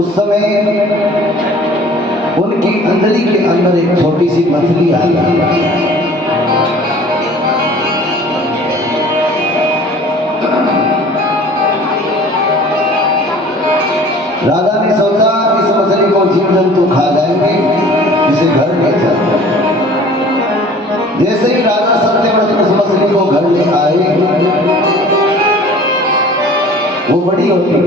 उस समय उनकी अंजलि के अंदर एक छोटी सी मछली आई। राजा ने सोचा इस मछली को जीव जंतु खा जाएंगे, इसे घर ले चलते। जैसे ही राजा सत्यव्रत उस मछली को घर ले आए, वो बड़ी होती है।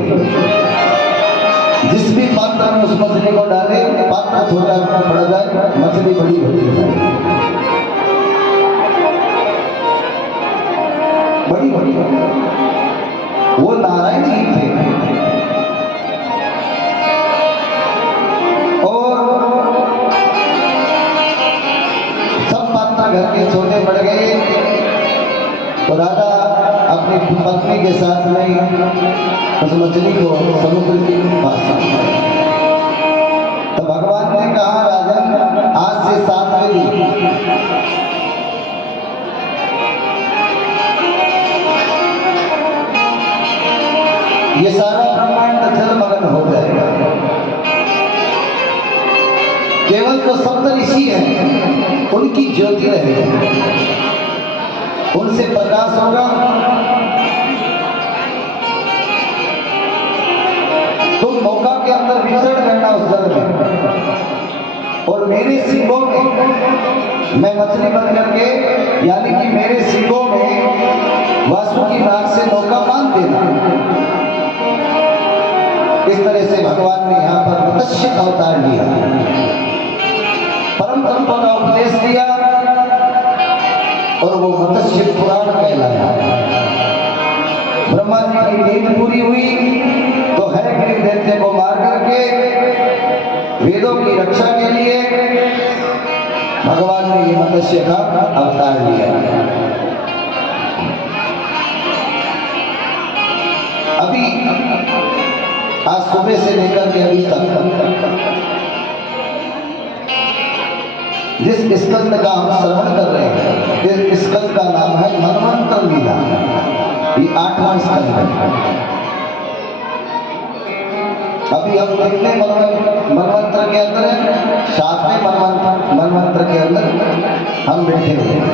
जिस भी पात्र में उस मछली को डाले, पात्र छोटा पड़ जाए, मछली बड़ी होती है, बड़ी होती है। वो नारायण जी थे और सब पात्र घर के छोटे पड़ गए। तो राजा अपनी पत्नी के साथ में उस मछली को समुद्र के पास, तो भगवान ने कहा राजन आज से 7वें दिन ये सारा ब्रह्मांड जलमग्न हो जाएगा। केवल जो सप्त ऋषि हैं उनकी ज्योति रहेगी, उनसे प्रकाश होगा। तुम मौका के अंदर विचरण करना उस जल में, और मेरे सिंगों में मैं मछली बन करके, यानी कि मेरे सिंगों में वासुकी नाग से नौका बांध देना। इस तरह से भगवान ने यहाँ पर मत्स्य अवतार लिया, परम तत्व का उपदेश दिया, और वो मत्स्य पुराण कहलाया। ब्रह्मा जी की नींद पूरी हुई तो हयग्रीव दैत्य को मार करके वेदों की रक्षा के लिए भगवान ने ये मत्स्य का अवतार लिया। अभी आज सुबह से लेकर के अभी तक जिस स्कंद का हम श्रवण कर रहे हैं, इस स्कंद का नाम है मनवंतर लीला। ये 8वां स्कंद है। अभी हम कितने मनवंतर के अंदर है? 7वें मनवंतर के अंदर हम बैठे हुए हैं।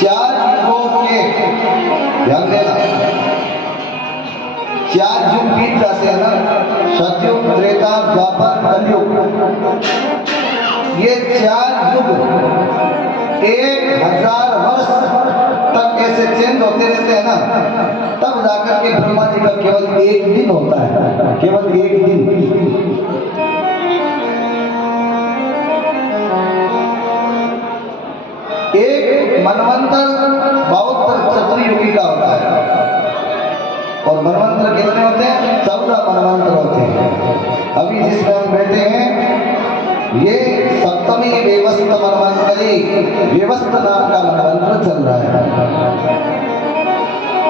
4 युगों के, ध्यान देना, 4 युग बीत जाते हैं ना, सतयुग, त्रेता, द्वापर, कलयुग। ये 4 युग 1000 वर्ष तक ऐसे चेंज होते रहते हैं ना, तब जाकर के ब्रह्मा जी का केवल 1 दिन होता है, केवल 1 दिन। एक मनवंतर 72 चतुर्युगी का होता है, और मनवंतर कितने होते हैं? 14 मनवंतर होते हैं। अभी जिसमें हम बैठे हैं ये 7वीं व्यवस्थ मनवंतरी, व्यवस्थ नाम का मनवंतर चल रहा है।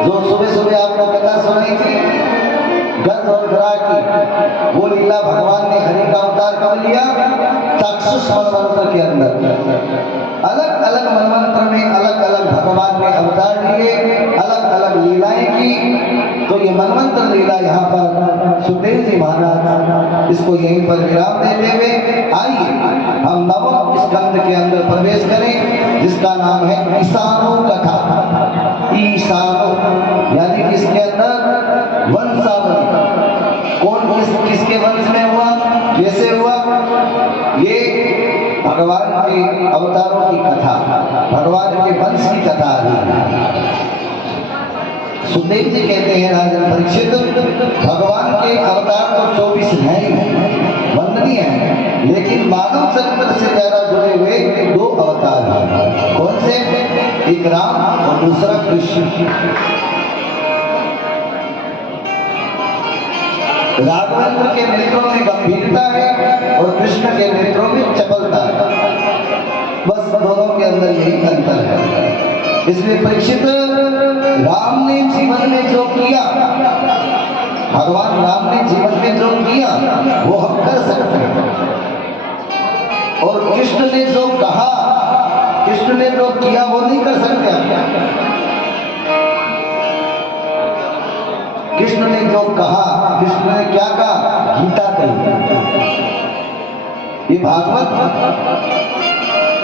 जो सुबह सुबह आपको कथा सुनाई थी गज और ग्राह की, वो लीला भगवान ने हरि का अवतार कब लिया? चाक्षुष मनवंतर के अंदर। अलग अलग मनवंतर में अलग अलग भगवान ने अवतार लिए, अलग अलग लीलाएं की। तो ये मनवंतर लीला यहाँ पर सुखदेव जी महाराज इसको यहीं पर विराम देते हुए आइए हम 9वें स्कंद के अंदर प्रवेश करें, जिसका नाम है ईशानो कथा। ईशानो यानी किसके अंदर? वंशावली। कौन किसके वंश में हुआ, कैसे हुआ? ये भगवान के अवतारों की कथा, भगवान के वंश की कथा है। सुखदेव जी कहते हैं राजन परीक्षित, भगवान के अवतार तो 24 हैं ही, वंदनीय हैं, लेकिन मानव चरित्र से ज्यादा जुड़े हुए 2 अवतार हैं। कौन से? एक राम और दूसरा कृष्ण। राघवेंद्र के नेत्रों में गंभीरता है और कृष्ण के नेत्रों में चपलता है, बस दोनों के अंदर यही अंतर है। इसलिए परीक्षित, राम ने जीवन में जो किया, भगवान राम ने जीवन में जो किया वो हम कर सकते हैं, और कृष्ण ने जो कहा, कृष्ण ने जो किया वो नहीं कर सकते। कृष्ण ने जो कहा, कृष्ण ने क्या कहा? गीता कही। ये भागवत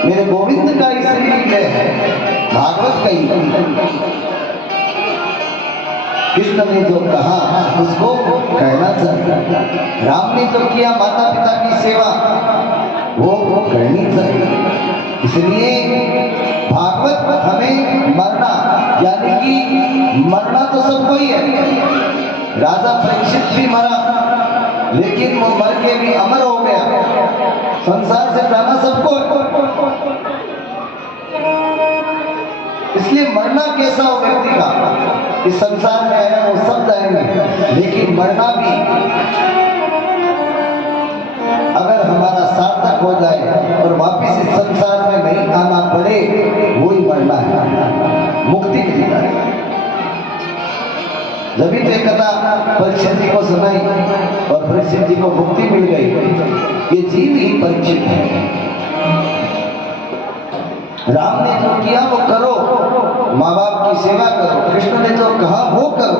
मेरे गोविंद का इसलिए है, भागवत कही। कृष्ण ने जो कहा उसको कहना चाहिए। राम ने जो किया माता पिता की सेवा, वो करनी चाहिए। इसलिए भागवत हमें मरना, यानी कि मरना तो सबको ही है। राजा परीक्षित भी मरा, लेकिन वो मर के भी अमर हो गया। संसार से जाना सबको है। इसलिए मरना कैसा हो व्यक्ति का, इस संसार में है वो सब जाएंगे, लेकिन मरना भी अगर हमारा सार्थक हो जाए और वापिस इस संसार में नहीं आना पड़े, वही मरना है, मुक्ति मिलता है। जब तो कथा परीक्षित जी को सुनाई और परीक्षित जी को मुक्ति मिल गई। ये जीव ही परीक्षित है। राम ने जो किया वो करो, माँ बाप की सेवा करो। कृष्ण ने जो कहा वो करो।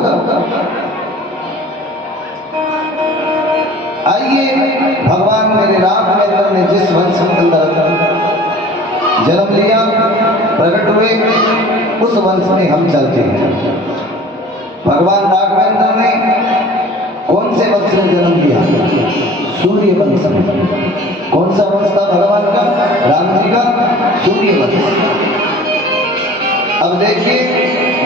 आइए, भगवान मेरे राघवेंद्र ने जिस वंश के अंदर जन्म लिया, प्रकट हुए, उस वंश में हम चलते हैं। भगवान राघवेंद्र ने कौन से वंश में जन्म लिया? सूर्य वंश में। कौन सा वंश था भगवान का? राम जी का सूर्य वंश। अब देखिए,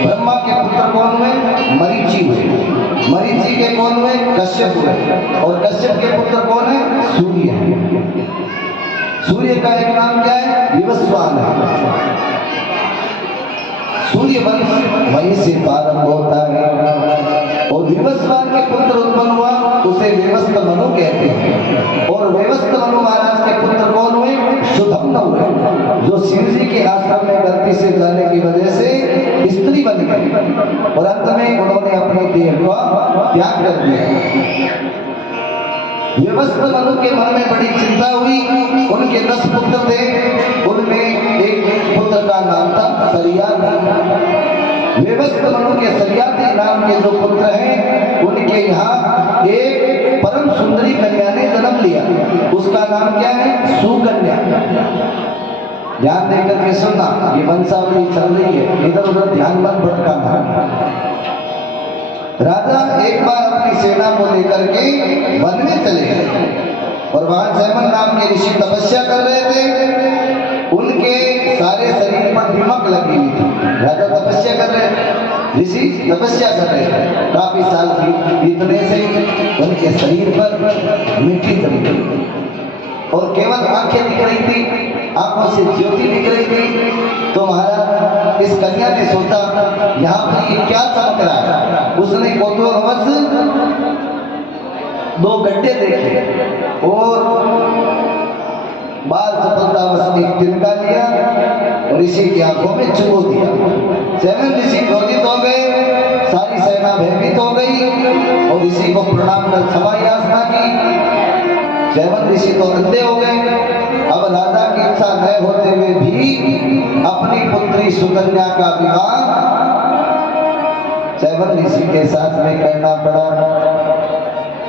ब्रह्मा के पुत्र कौन हुए? मरीचि हुए। मरीचि के कौन हुए? कश्यप हुए। और कश्यप के पुत्र कौन है? सूर्य। सूर्य का एक नाम क्या है? विवस्वान है। सूर्य वंश वहीं से प्रारंभ होता है। और विवस्वान के पुत्र उत्पन्न हुआ, उसे विवस्त मनु कहते हैं। और विवस्त मनु महाराज के पुत्र कौन हुए? सुधम्न हुए, जो शिव जी के आश्रम में गलती से जाने की वजह से स्त्री बन गई और अंत में उन्होंने अपनी देह का त्याग कर दिया। विवस्त मनु के मन में बड़ी चिंता हुई। उनके 10 पुत्र थे, उनमें एक पुत्र का नाम था सरियाती। विवस्त मनु के सरियाती नाम के जो पुत्र हैं, उनके यहाँ एक परम सुंदरी कन्या ने जन्म लिया। उसका नाम क्या है? सुकन्या। ध्यान देकर के सुनना, ये वंशावली चल रही है, इधर उधर ध्यान मत भटकाना। राजा एक बार अपनी सेना को लेकर के वन में चले गए और वहां जयमन नाम के ऋषि तपस्या कर रहे थे। उनके सारे शरीर पर दीमक लगी हुई थी। राजा तपस्या कर रहे थे, ऋषि तपस्या कर रहे थे। काफी साल बीतने से उनके शरीर पर मिट्टी जम गई और केवल आंखें दिख रही थी, आंखों से ज्योति दिख रही थी। तो महाराज, इस कन्या ने सोचा यहाँ पर ये क्या चमक रहा है। उसने कौतूहलवश 2 गड्ढे देखे और बाल चपलतावश एक तिनका लिया और ऋषि की आंखों में चुबो दिया। 7 ऋषि क्रोधित हो गए, सारी सेना भयभीत हो गई और ऋषि को प्रणाम कर क्षमा याचना की। 7 ऋषि तो अंधे हो गए। अब राजा की इच्छा न होते हुए भी अपनी पुत्री सुकन्या का विवाह 7 ऋषि के साथ में करना पड़ा।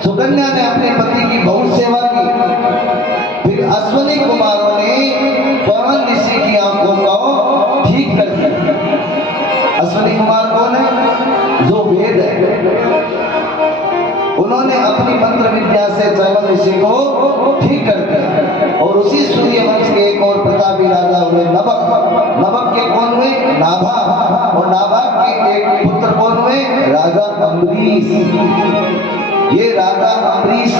सुकन्या ने अपने पति की बहुत सेवा की। फिर अश्विनी कुमारों ने 7 ऋषि की आंखों को ठीक कर दिया। अश्विनी कुमार कौन है? जो वेद है। उन्होंने अपनी मंत्र विद्या से 7 ऋषि को ठीक कर दिया। और उसी सूर्य वंश के एक और प्रतापी राजा हुए नभक। नभक के कौन हुए? नाभा। और नाभा के एक पुत्र कौन हुए? राजा अम्बरीश। ये राजा अम्बरीश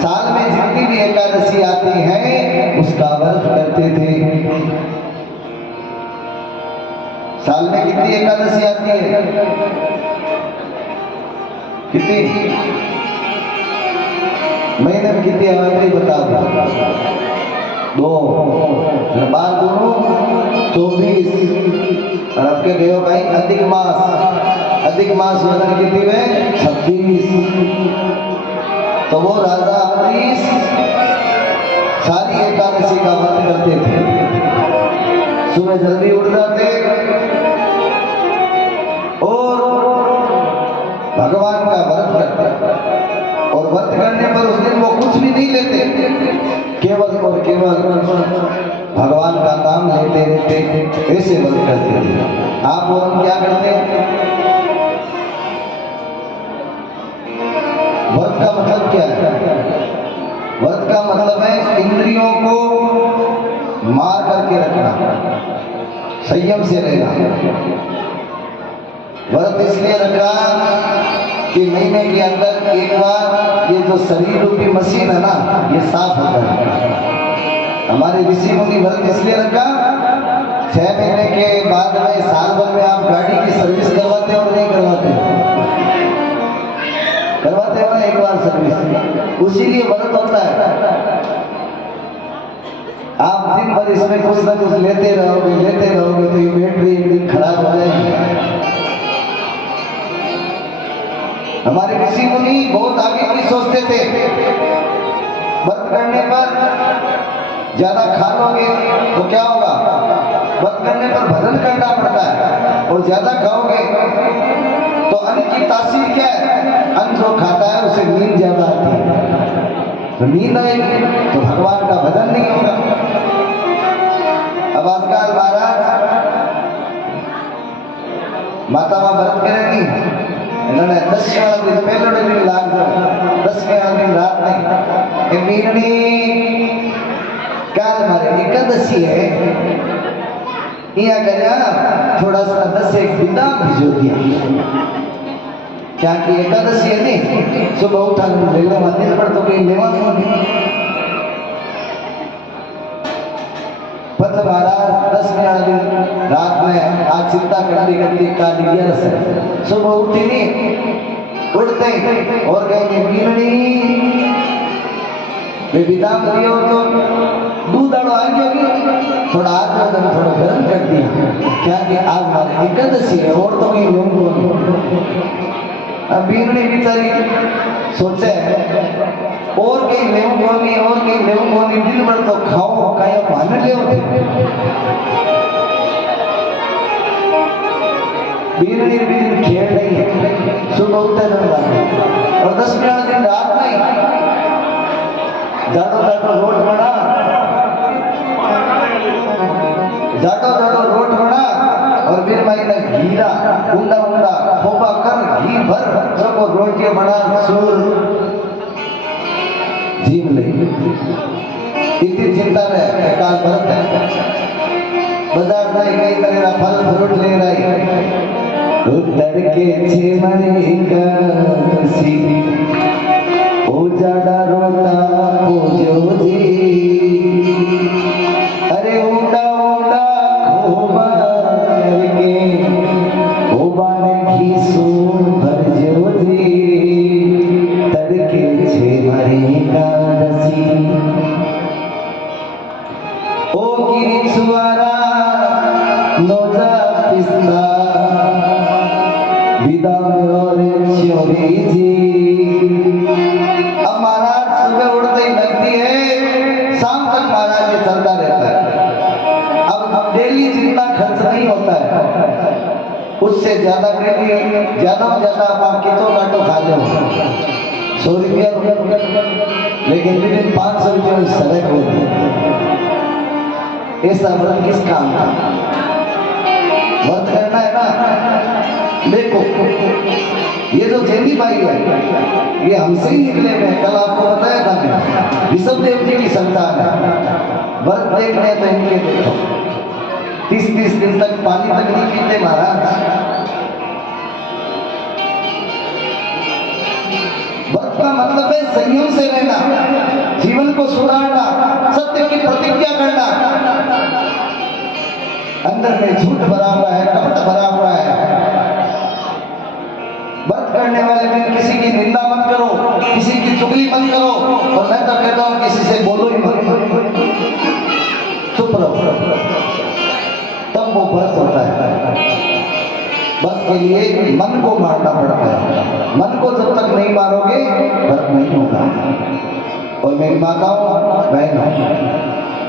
साल में जितनी भी एकादशी आती है उसका व्रत करते थे। साल में कितनी एकादशी आती है? कितनी? महीने में कितनी आती बता दो। 2 बार दोनों 24। और आपके देव भाई अधिक मास वजन कितनी में? 26। तो वो राजा अम्बरीश सारी एकादशी का व्रत करते थे। सुबह जल्दी उठ जाते और भगवान का व्रत करते हैं और व्रत करने पर उस दिन वो कुछ भी नहीं लेते, केवल और केवल भगवान का नाम लेते रहते, ऐसे व्रत करते थे। आप और हम क्या करते हैं? व्रत का मतलब क्या है? व्रत का मतलब है इंद्रियों को मार करके रखना, संयम से रहना। व्रत इसलिए रखा कि महीने के अंदर एक बार ये जो शरीर रूपी मशीन है ना, ये साफ हो जाए। हमारे ऋषि मुनि व्रत इसलिए रखा, 6 महीने के बाद में, साल भर में आप गाड़ी की सर्विस करवाते हो और नहीं करवाते हो? करवाते हो ना एक बार सर्विस, उसीलिए व्रत होता है। आप दिन भर इसमें कुछ ना कुछ लेते रहोगे तो ये बैटरी एक दिन खराब हो जाएगी। हमारे ऋषि मुनि बहुत आगे की सोचते थे। व्रत करने पर ज्यादा खा लोगे तो क्या होगा? व्रत करने पर भजन करना पड़ता है, और ज्यादा खाओगे तो अन्न की तासीर क्या है? अन्न जो खाता है उसे नींद ज्यादा आती है, तो नींद आएगी तो भगवान का भजन नहीं होगा। अब आजकल महाराज माता माँ व्रत करेगी, इन्होंने 10वें दिन पहले दिन लाग दो, 10वें दिन रात नहीं मीननी काल मारे एकादशी है, यहाँ कर थोड़ा सा 10 एक बिदाम भिजो दिया, क्या कि एकादशी है नहीं, सुबह उठा लेने मंदिर पर तो कहीं लेवा नहीं। महाराज 10वें दिन रात में आज चिंता करती काली 11 से सुबह उठी नहीं, उठते और कहेंगे बीननी विदाम दियो तो दूध आड़ो आ गया, थोड़ा आज में थोड़ा गर्म कर दिया, क्या कि आज हमारे एकादशी है और तो कहीं लोग। अब बीननी बेचारी सोचे और कहीं लेवोगी दिन भर तो खाओ कहीं मान ले। बीननी दिन खेल नहीं है, सुबह उठते और 10वें दिन रात नहीं जाटो रोट बना, रोट बना और फिर महीना घीरा उंडा खोपा कर घी भर सबको रोटियां बना सूर जीव ले। इतनी चिंता में काल भरत है, बाजार नहीं कई तरह फल फ्रूट ले रही तड़के छे मरेगा ओ जाड़ा रोता ओ जो जी, अरे उड़ा खोबा करके खोबा ने घीसू भर जो जी, तड़के छे मरेगा ओ गिरी सुवारा नोजा पिस्ता विदा में जी। अब महाराज सुबह उड़ते ही लगती है, शाम तक महाराज ये चलता रहता है। अब डेली जितना खर्च नहीं होता है उससे ज्यादा डेली ज्यादा आप कितो काटो खा लो 100 रुपया, लेकिन विदिन 500 रुपये में सड़क होती है। ऐसा व्रत किस काम का? व्रत करना है ना। देखो ये जो जैनी भाई है ये हमसे ही निकले हुए, कल आपको बताया था मैं, ऋषभ देव जी की संतान है। व्रत देखने तो इनके देखो 30-30 दिन तक पानी तक नहीं पीते महाराज। व्रत का मतलब है संयम से रहना, जीवन को सुधारना, सत्य की प्रतिज्ञा करना। अंदर में झूठ भरा हुआ है, कपट भरा हुआ है। व्रत करने वाले दिन किसी की निंदा मत करो, किसी की चुगली मत करो, और मैं तो कहता हूं किसी से बोलो ही मत, चुप रहो, तब वो व्रत होता है। व्रत के लिए मन को मारना पड़ता है, मन को जब तक नहीं मारोगे व्रत नहीं होगा। और मेरी माताओं बहनों,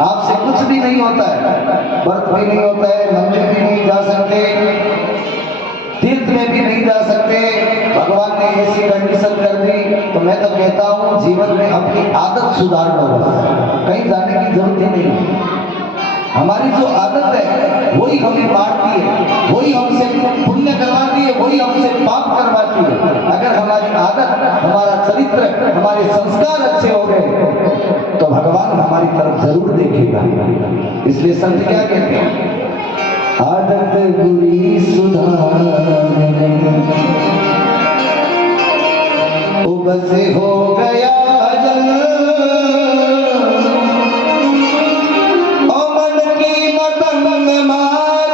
आपसे कुछ भी नहीं होता है, व्रत भी नहीं होता है, मंदिर भी नहीं जा सकते, तीर्थ में भी नहीं जा सकते। भगवान ने तो मैं तो कहता हूँ जीवन में अपनी आदत सुधार लो, कहीं जाने की जरूरत ही नहीं है। हमारी जो आदत है वही हमें मारती है, वही हमसे पुण्य करवाती है, वही हमसे पाप करवाती है। अगर हमारी आदत, हमारा चरित्र, हमारे संस्कार अच्छे हो गए तो भगवान हमारी तरफ जरूर देखेगा। इसलिए संत क्या कहते हैं, आदत बुरी सुधार बस हो गया अजल, और मन की मतंग मार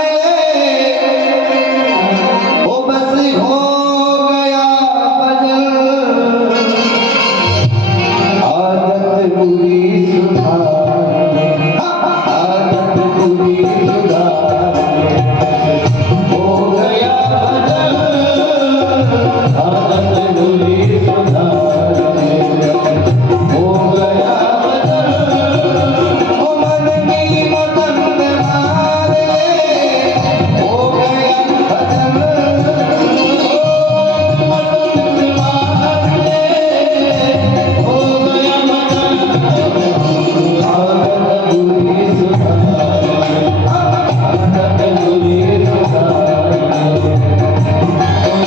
ओ बस हो गया अजल। आदत बुरी सुधार, आदत बुरी सुधार हो गया अजल, आदत बुरी सुधार हो गया अजल, ओ मन की मतंग मार हो गया अजल, ओ मतंग मार हो गया अजल। आदत बुरी सुधार, आदत बुरी सुधार हो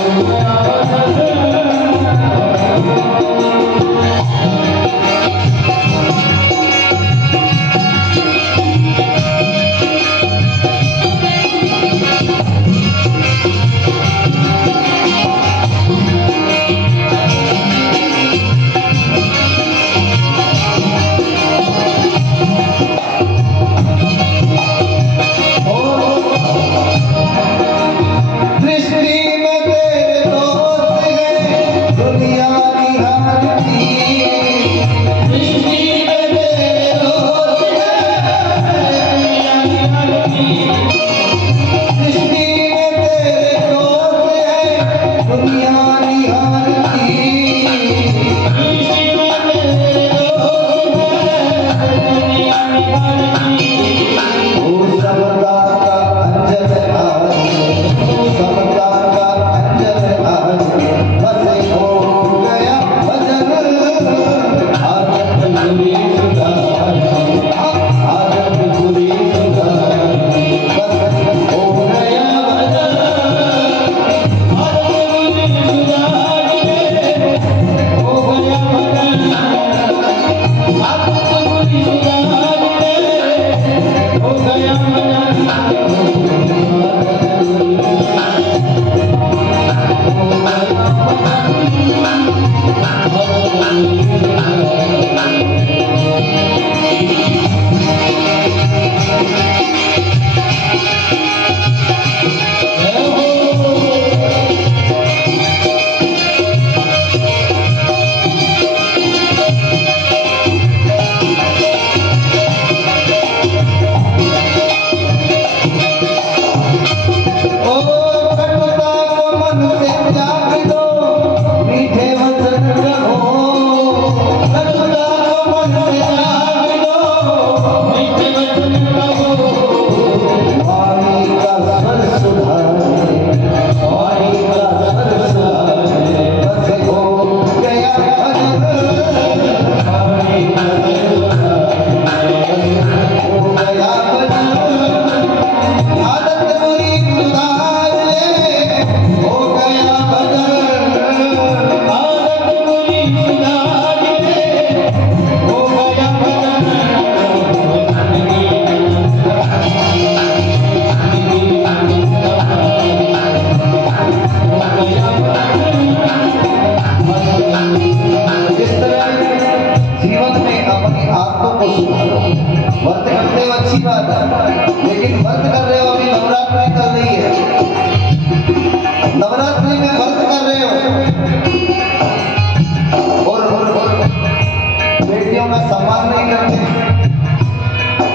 गया अजल।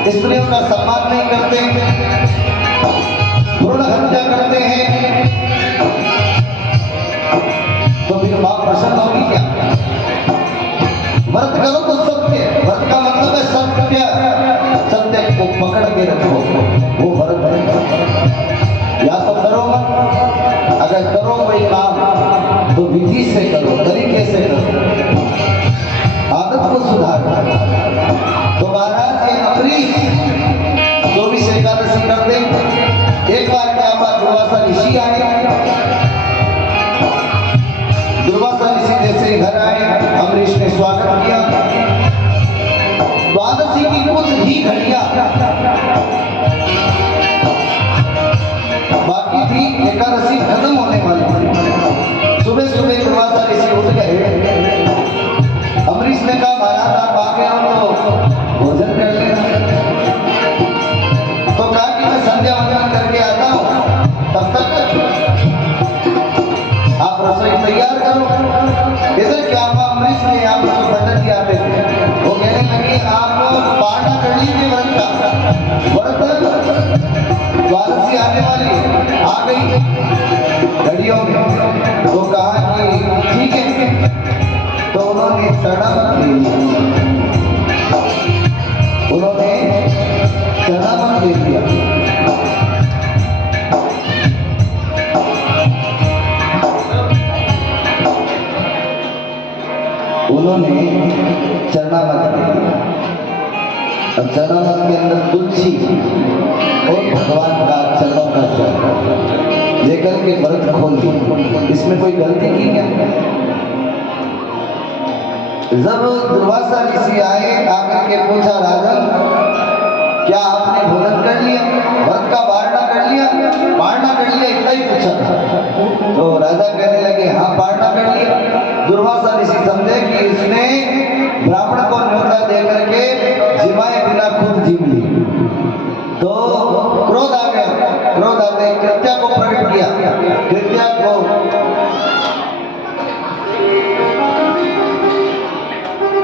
स्त्रियों का सम्मान नहीं करते, भ्रूण हत्या करते हैं, तो फिर मां प्रसन्न होगी क्या? व्रत करो तो सत्य, व्रत का मतलब है सत्य, सत्य को पकड़ के रखो, वो व्रत है। या तो करो मत, अगर करो कोई काम तो विधि से करो, तरीके से करो। एकादशी खत्म होने वाली थी। सुबह सुबह दुर्वासा ऋषि उठ गए। अम्बरीश ने कहा महाराज आप आ गए हो तो भोजन कर लेना। तो कहा कि मैं संध्या वंदन करके आता हूँ, तब तक आप रसोई तैयार करो। इधर क्या हुआ, अम्बरीश के यहाँ पर पंडित जी आते थे, वो कहने लगे आप पाठ कर लीजिए व्रत का। व्रत द्वादशी आने वाली आ गई घड़ियों में। तो कहा कि ठीक है। तो उन्होंने चढ़ा ले लिया, उन्होंने चढ़ा ले लिया। उन्होंने चरणामत ले लिया। अब चरणामत के अंदर तुलसी और भगवान का चरणों का जल लेकर के व्रत खोल दिया। इसमें कोई गलती की क्या? जब दुर्वासा ऋषि आए, आकर के पूछा राजन क्या आपने भोजन कर लिया, व्रत का वारणा कर लिया? वारणा कर लिया, इतना ही पूछा था। तो राजा कहने लगे हाँ वारणा कर लिया। दुर्वासा ऋषि समझे कि इसने ब्राह्मण को न्योता दे करके जिमाए बिना खुद जीव ली। तो क्रोध आ गया। क्रोध आते कृत्या को प्रकट किया। कृत्या को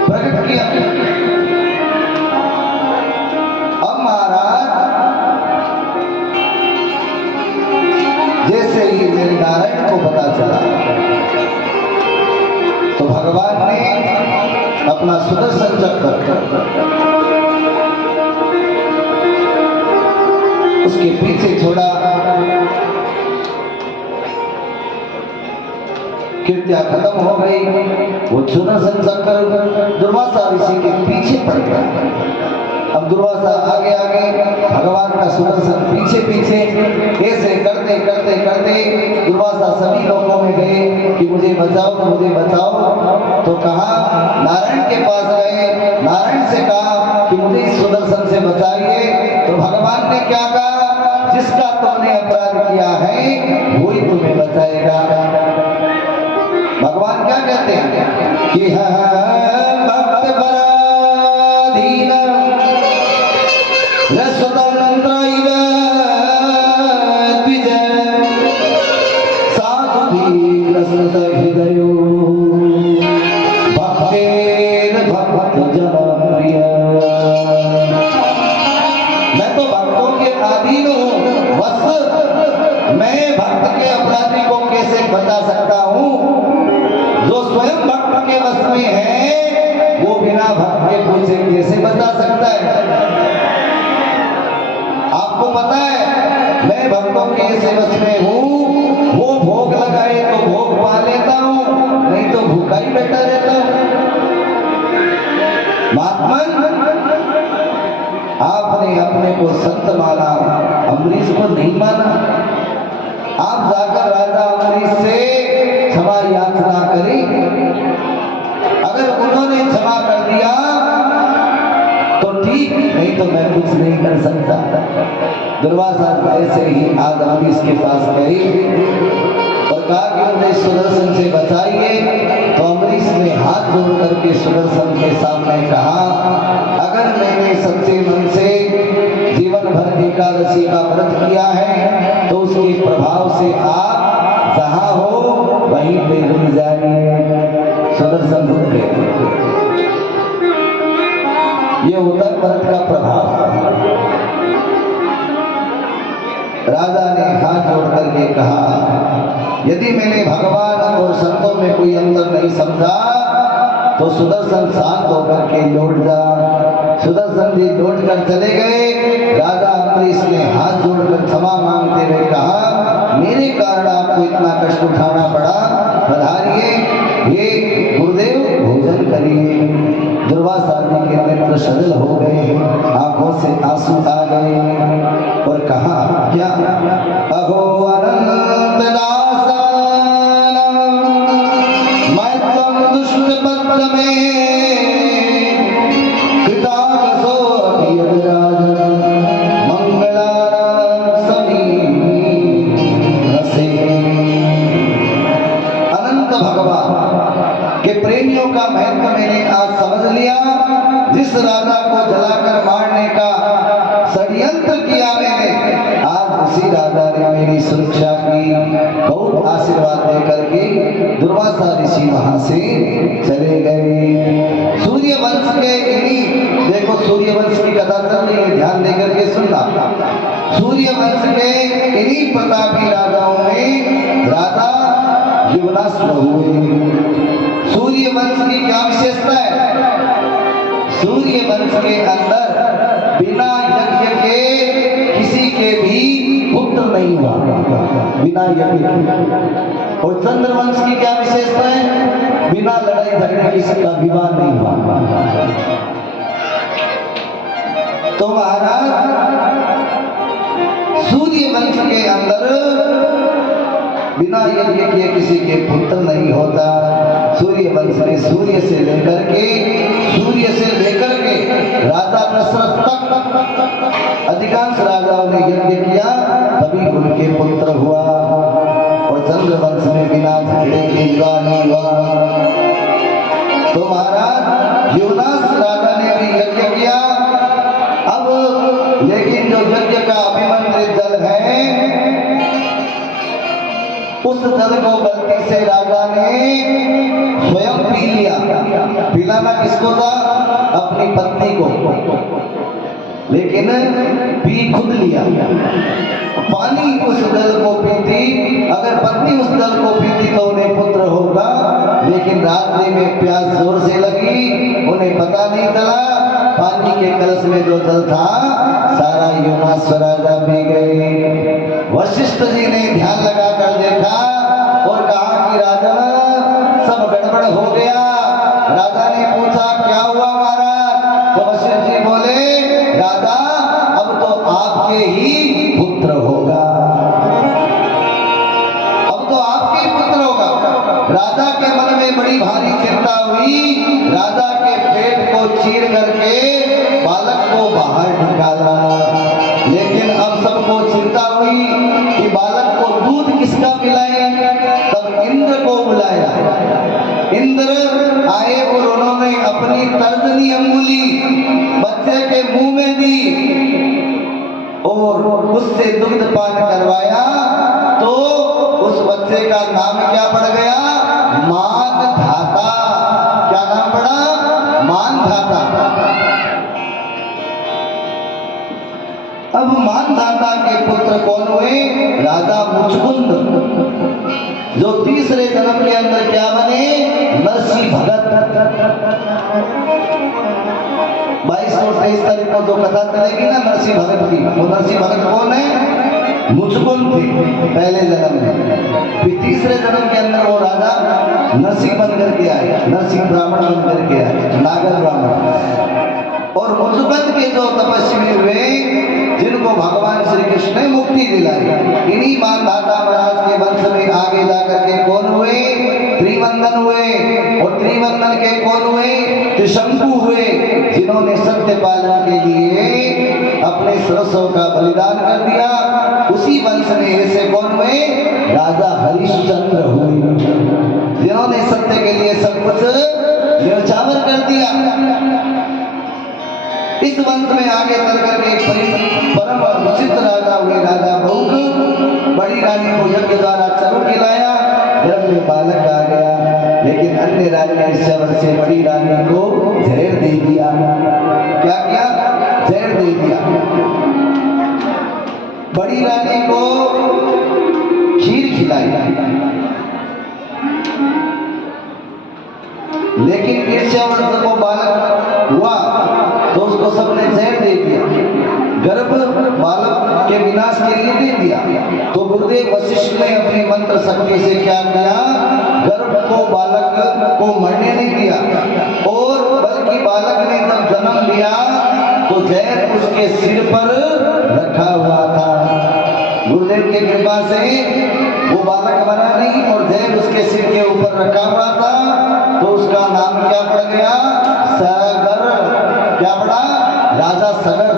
प्रकट किया। अब महाराज जैसे ही मेरे नारायण को पता चला तो भगवान ने अपना सुदर्शन चक्र उसके पीछे छोड़ा। कृत्या खत्म हो गई। वो सुदर्शन चक्र दुर्वासा ऋषि के पीछे पड़ गया। अब दुर्वासा आगे आगे, भगवान का सुदर्शन पीछे पीछे। ऐसे करते करते करते दुर्वासा सभी लोगों में गए कि मुझे बचाओ मुझे बचाओ। तो कहा नारायण के पास गए। नारायण से कहा कि मुझे इस सुदर्शन से बचाइए। तो भगवान ने क्या कहा, जिसका तुमने अपराध किया है वही तुम्हें बचाएगा। भगवान क्या कहते हैं कि भक्त पराधीन रसतंत्र हृदयो भक्तेर भक्त जन प्रिय। मैं तो भक्तों के अधीन हूँ। बस मैं भक्त के अपराधी को कैसे बचा सकता हूँ? जो स्वयं भक्त के वश में है वो बिना भक्त के पूछे कैसे बचा सकता है? आपको पता है मैं भक्तों के ऐसे वश में हूँ, वो भोग लगाए तो भोग पा लेता हूँ, नहीं तो भूखा ही बैठा रहता हूँ। महात्मन आपने अपने को संत माना, अम्बरीश को नहीं माना। आप जाकर राजा अम्बरीश से क्षमा याचना करी। अगर उन्होंने क्षमा कर दिया तो ठीक, नहीं तो मैं कुछ नहीं कर सकता। दुर्वासा ऐसे ही आज अम्बरीश के पास गई और कहा कि मुझे सुदर्शन से बचाइए। तो अम्बरीश ने हाथ जोड़ करके सुदर्शन के सामने कहा, अगर मैंने सच्चे मन से जीवन भर एकादशी का व्रत किया है तो उसके प्रभाव से आप जहां हो वहीं पे रुक जाइए। सुदर्शन रुक गए। ये होता है व्रत का प्रभाव। राजा ने हाथ जोड़ करके कहा, यदि मैंने भगवान और संतों में कोई अंतर नहीं समझा तो सुदर्शन शांत होकर के लौट जा। सुदर्शन जी लौट कर चले गए। राजा अम्बरीश ने हाथ जोड़कर क्षमा मांगते हुए कहा, मेरे कारण आपको इतना कष्ट उठाना पड़ा, पधारिए, ये गुरुदेव भोजन करिए। दुर्वासा जी के नेत्र सजल हो गए, आंखों से आंसू आ गए और कहा, क्या अहो अनंत दासा मैं तुम दुष्ट पत्र में कृतागसो यदराज मंगलाराम सभी रसे भगवान के प्रेमियों का महत्व मैंने आज समझ लिया। जिस राजा को जलाकर मारने का षड्यंत्र किया मैंने, आज उसी राजा ने मेरी सुरक्षा की। बहुत आशीर्वाद देकर के दुर्वासा ऋषि वहां से चले गए। सूर्य वंश के इन्हीं, देखो सूर्य वंश की कथा चल रही है, ध्यान देकर के सुनना। सूर्य वंश के इन्हीं प्रतापी राजाओं में राजा युवनाश्व हुए। सूर्य वंश की क्या विशेषता है? सूर्य वंश के अंदर बिना यज्ञ के किसी के भी पुत्र नहीं हुआ, बिना यज्ञ के। और चंद्रवंश की क्या विशेषता है? बिना लड़ाई झगड़े किसी का विवाह नहीं हुआ। तो महाराज सूर्य वंश के अंदर बिना यज्ञ किए किसी के पुत्र नहीं होता। सूर्य वंश में सूर्य से लेकर के राजा दशरथ तक अधिकांश राजाओं ने यज्ञ किया, तभी उनके पुत्र हुआ। और चंद्रवंश में बिना झगड़े के विवाह नहीं हुआ। तो महाराज युवनाश राजा ने भी यज्ञ किया। अब लेकिन जो यज्ञ का अभिमंत्रित जल है, उस जल को गलती से राजा ने स्वयं पी लिया। पिलाना किसको था? अपनी पत्नी को, लेकिन पी खुद लिया। पानी उस जल को पीती, अगर पत्नी उस जल को पीती तो उन्हें पुत्र होगा, लेकिन रात्रि में प्यास जोर से लगी, उन्हें पता नहीं चला। पानी के कलश में जो जल था सारा युवनाश्व राजा पी गए। वशिष्ठ जी ने ध्यान लगा कर देखा और कहा कि राजन सब गड़बड़ हो गया। राजा ने पूछा क्या हुआ महाराज? तो वशिष्ठ जी बोले राजा अब तो आपके ही पुत्र होगा, अब तो आपके ही पुत्र होगा। राजा के मन में बड़ी भारी चिंता हुई। राजा के पेट को चीर करके बालक को बाहर निकाला, लेकिन अब सबको चिंता हुई कि बालक को दूध किसका पिलाए। तब इंद्र को बुलाया। इंद्र आए और उन्होंने अपनी तर्जनी अंगुली बच्चे के मुंह में दी और उससे दुग्ध पान करवाया। तो उस बच्चे का नाम क्या पड़ गया? मानधाता। क्या नाम पड़ा? मानधाता। अब मानधाता के पुत्र कौन हुए? राजा मुचकुंद, जो तीसरे जन्म के अंदर क्या बने? नरसिंह भगत। 22-23 तारीख को जो कथा चलेगी ना नरसिंह भगत की, वो नरसिंह भगत कौन है? मुचकुंद थे पहले जन्म में। फिर तीसरे जन्म के अंदर वो राजा नरसिंह बन करके आए, नरसिंह ब्राह्मण बन करके आए, नागर ब्राह्मण। और मुचकुंद के जो तपस्वी हुए, जिनको भगवान श्री कृष्ण ने मुक्ति दिलाई, इन्हीं मानधाता महाराज के वंश में आगे जाकर के कौन हुए? त्रिवंदन हुए। और त्रिवंदन के कौन हुए? त्रिशंकु हुए, जिन्होंने सत्य पालन के लिए अपने सरसों का बलिदान कर दिया। उसी वंश में ऐसे कौन हुए? राजा हरिश्चंद्र हुए, जिन्होंने सत्य के लिए सब कुछ न्यौछावर कर दिया। इस वंश में आगे चल करके परम विचित्र राजा हुए राजा बहुक। बड़ी रानी को यज्ञ द्वारा चरु खिलाया, गर्भ में बालक आ गया, लेकिन अन्य रानी ने इस शब्द से बड़ी रानी को जहर दे दिया। क्या किया? जहर दे दिया। बड़ी रानी को खीर खिलाई, लेकिन ईर्ष्यावश को बालक हुआ तो उसको सबने जहर दे दिया। गर्भ बालक के विनाश के लिए दे दिया। तो गुरुदेव वशिष्ठ ने अपनी मंत्र शक्ति से क्या किया? गर्भ को बालक को मरने नहीं दिया, और बल्कि बालक ने जब जन्म लिया तो जहर उसके सिर पर रखा हुआ था। गुरुदेव की कृपा से वो बालक मरा नहीं और जहर उसके सिर के ऊपर रखा हुआ था। तो उसका नाम क्या पड़ गया? सगर। क्या पड़ा? राजा सगर।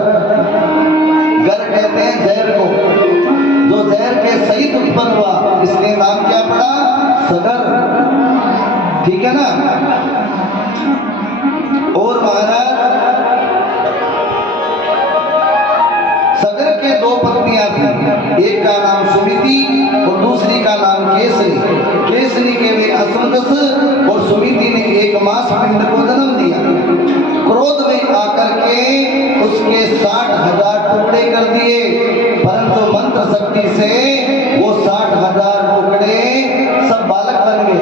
गर कहते हैं जहर को, जो जहर के सहित उत्पन्न हुआ, इसलिए नाम क्या पड़ा? सगर। ठीक है ना। और महाराज सगर के दो पत्नियां थी, एक का नाम सुमिति और दूसरी का नाम केसरी। केसरी के वे असमदस और सुमिति ने एक मास पिंड को जन्म दिया। क्रोध में आकर के उसके 60,000 टुकड़े कर दिए, परंतु मंत्र शक्ति से वो 60,000 टुकड़े सब बालक बन गए।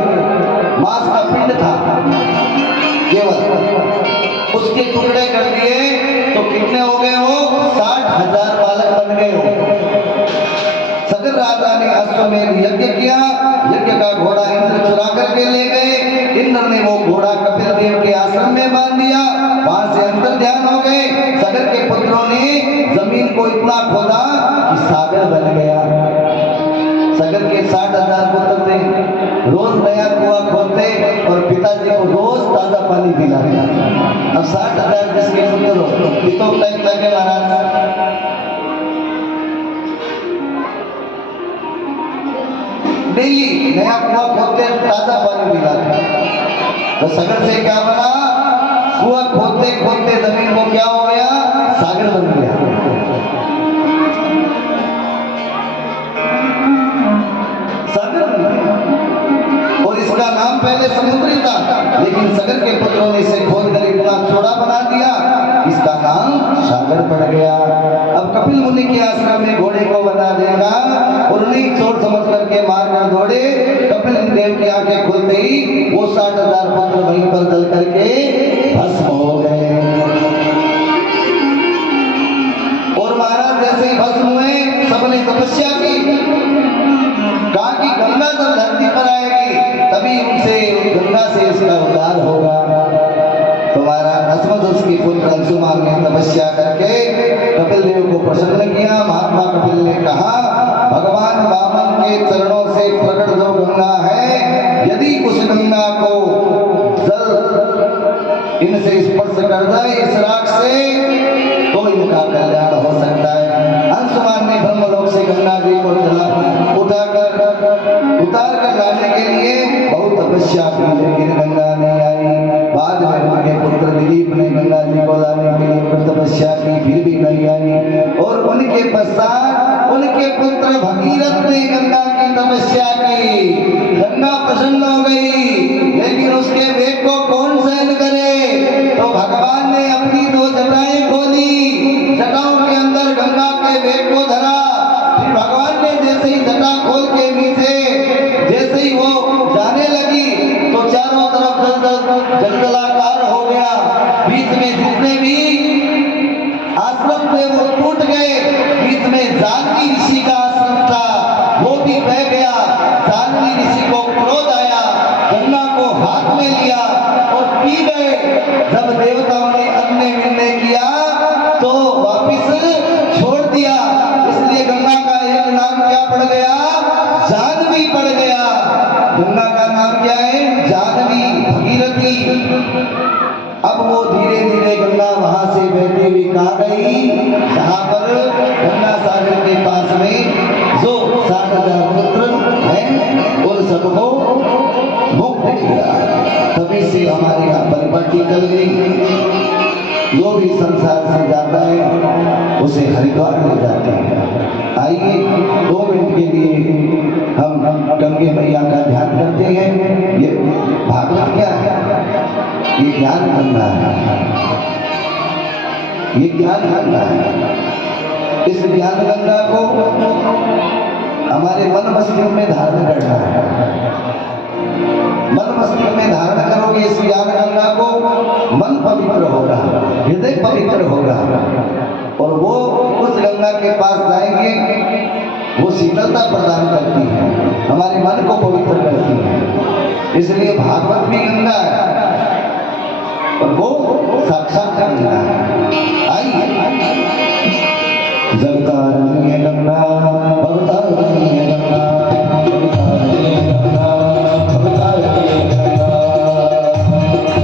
मांस का पिंड था केवल, उसके टुकड़े कर दिए तो कितने हो गए हो? 60,000 बालक बन गए हो। सगर राजा ने अश्वमेध यज्ञ किया। यज्ञ का घोड़ा इंद्र चुरा करके ले गए। इंद्र ने वो घोड़ा कपिल देव के आश्रम में बांध दिया। वहां से अंतर ध्यान हो गए। सगर के पुत्रों ने जमीन को इतना खोदा कि सागर बन गया। सगर के 60,000 पुत्र थे, रोज नया कुआं खोदते और पिताजी को रोज ताजा पानी पिलाते। अब 60,000 जिसके पुत्र हो तो टैक्स लगे महाराज। डेली नया कुआं खोदते ताजा पानी पिलाते। तो सगर से क्या बना? कुआं खोदते खोदते जमीन को क्या हो गया? सागर बन गया। और इसका नाम पहले समुद्री था, लेकिन सगर के पुत्रों ने इसे खोदकर इतना चौड़ा बना दिया, इसका नाम सागर पड़ गया। अब कपिल मुनि के आश्रम में घोड़े को बना देगा और उन्हें चोट समझ करके मारकर दौड़े। कपिल देव की आंखें खुलते ही वो 60,000 पुत्र वहीं पर जल करके भस्म हो गए। और महाराज जैसे ही भस्म हुए, सबने तपस्या की, कहा कि गंगा जब धरती पर आएगी तभी उनसे गंगा से इसका उद्धार होगा। तुम्हारा असमदस की पुत्र अंशुमान ने तपस्या करके कपिल देव को प्रसन्न किया। महात्मा कपिल ने कहा, भगवान वामन के चरणों से प्रकट जो गंगा है, यदि उस गंगा को जल इनसे स्पर्श कर जाए इस राख से, तो इनका कल्याण हो सकता है। अंशुमान ने ब्रह्मलोक से गंगा जी को उतार कर लाने के लिए बहुत तपस्या की, लेकिन गंगा नहीं आई। बाद में उनके पुत्र दिलीप ने गंगा जी को लाने के लिए तपस्या की, फिर भी नहीं आई। और उनके पश्चात उनके पुत्र भगीरथ ने गंगा की तपस्या की। गंगा प्रसन्न हो गई, लेकिन उसके वेग को कौन सहन करे? तो भगवान ने अपनी 2 जटाएं खोली, जटाओं के अंदर गंगा के वेग को धरा। फिर भगवान ने जैसे ही जटा खोल के नीचे जैसे ही वो जाने लगी तो चारों तरफ जलजलाकार हो गया। बीच में जितने भी आश्रम थे वो टूट गए। बीच में जानकी ऋषि का आश्रम था, वो भी बह गया। जानकी ऋषि को क्रोध आया, गंगा को हाथ में लिया और पी गए। जब देवताओं ने अन्य विनय किया तो वापिस छोड़ दिया। इसलिए गंगा का एक नाम क्या पड़ गया? जाह्नवी पड़ गया। गंगा का नाम क्या है? जाह्नवी, भगीरथी। अब वो धीरे धीरे गंगा वहां से बहती हुई कहाँ गई? जहां पर गंगा सागर के पास में जो 60,000 पुत्र हैं उन सबको मुक्त किया। तभी से हमारे यहाँ परिपट्टी चल गई। जो भी संसार से जाता है उसे हरिद्वार ले जाते हैं। आइए 2 मिनट के लिए हम गंगे मैया का ध्यान करते हैं। ये भागवत क्या है? ये ज्ञान गंगा है, ये ज्ञान गंगा है। इस ज्ञान गंगा को हमारे मन मस्तिष्क में धारण करना है। मन मस्तिष्क में धारण करोगे इस ज्ञान गंगा को, मन पवित्र होगा, हृदय पवित्र होगा और वो उस गंगा के पास जाएंगे। वो शीतलता प्रदान करती है, हमारे मन को पवित्र करती है। इसलिए भागवत भी गंगा है और वो साक्षात गंगा है। आइए, जगतारण्य है गंगा, भवतारण्य है गंगा, जगतारण्य है गंगा, भवतारण्य है गंगा।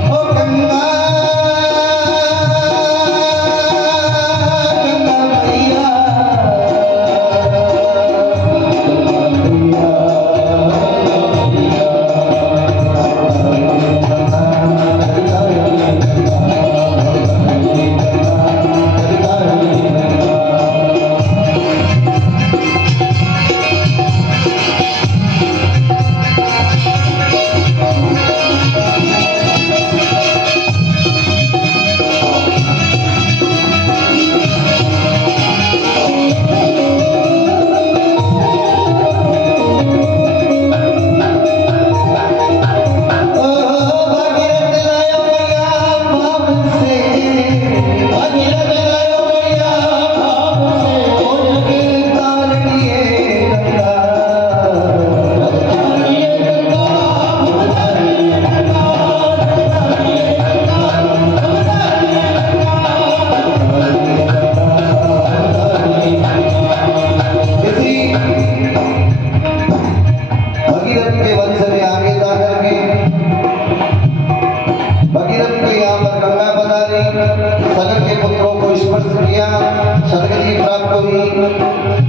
ओ गंगा, गंगा मैया, गंगा मैया,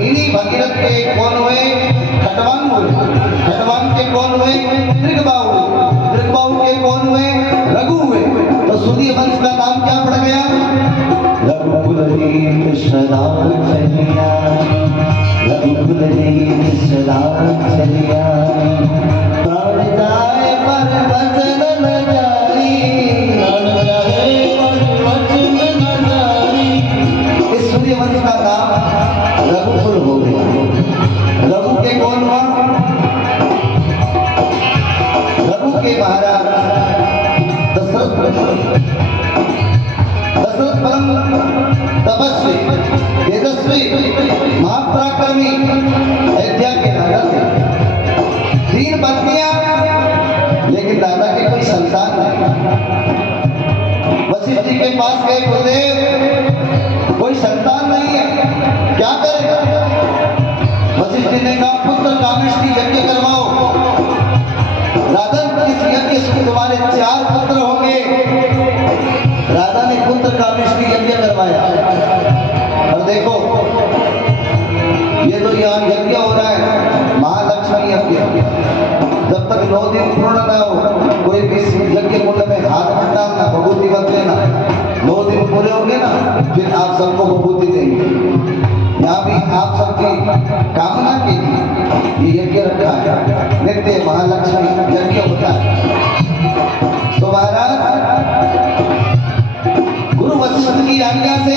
इन्हीं भगीरथ के कौन हुए? खटवांग हुए। खटवांग के कौन हुए? दीर्घबाहु। दीर्घबाहु के कौन हुए? रघु हुए। तो सूर्य वंश का नाम क्या पड़ गया? रघुकुलजीत सदा चलिया, रघुकुलजीत सदा चलिया, प्राण जाए पर वचन न जाई, प्राण जाए पर वचन न जाई। इस सूर्य वंश का नाम रघुकुल हो गया। रघु के कौन हुआ? रघु के महाराज दशरथ। दशरथ परम तपस्वी, तेजस्वी, महापराक्रमी अयोध्या के राजा थे। 3 पत्नियां, लेकिन दादा के कोई संतान नहीं। वशिष्ठ जी के पास गए, गुरुदेव कोई संतान नहीं है, क्या करेगा? वशिष्ठ जी ने कहा पुत्र कामेष्टि यज्ञ करवाओ। राजन इस यज्ञ से तुम्हारे 4 पुत्र होंगे। राजा ने पुत्र कामेष्टि यज्ञ करवाया। और देखो ये तो यहाँ यज्ञ हो रहा है, महालक्ष्मी यज्ञ। जब तक 9 दिन पूर्ण न हो, कोई भी यज्ञ कुंड में हाथ मत डालना, भभूति मत लेना। 9 दिन पूरे होंगे ना, फिर आप सबको भभूति देंगे। यहाँ भी आप सबकी कामना के लिए ये यज्ञ रखा है। नित्य महालक्ष्मी यज्ञ होता है। तो महाराज गुरु वशिष्ठ की आज्ञा से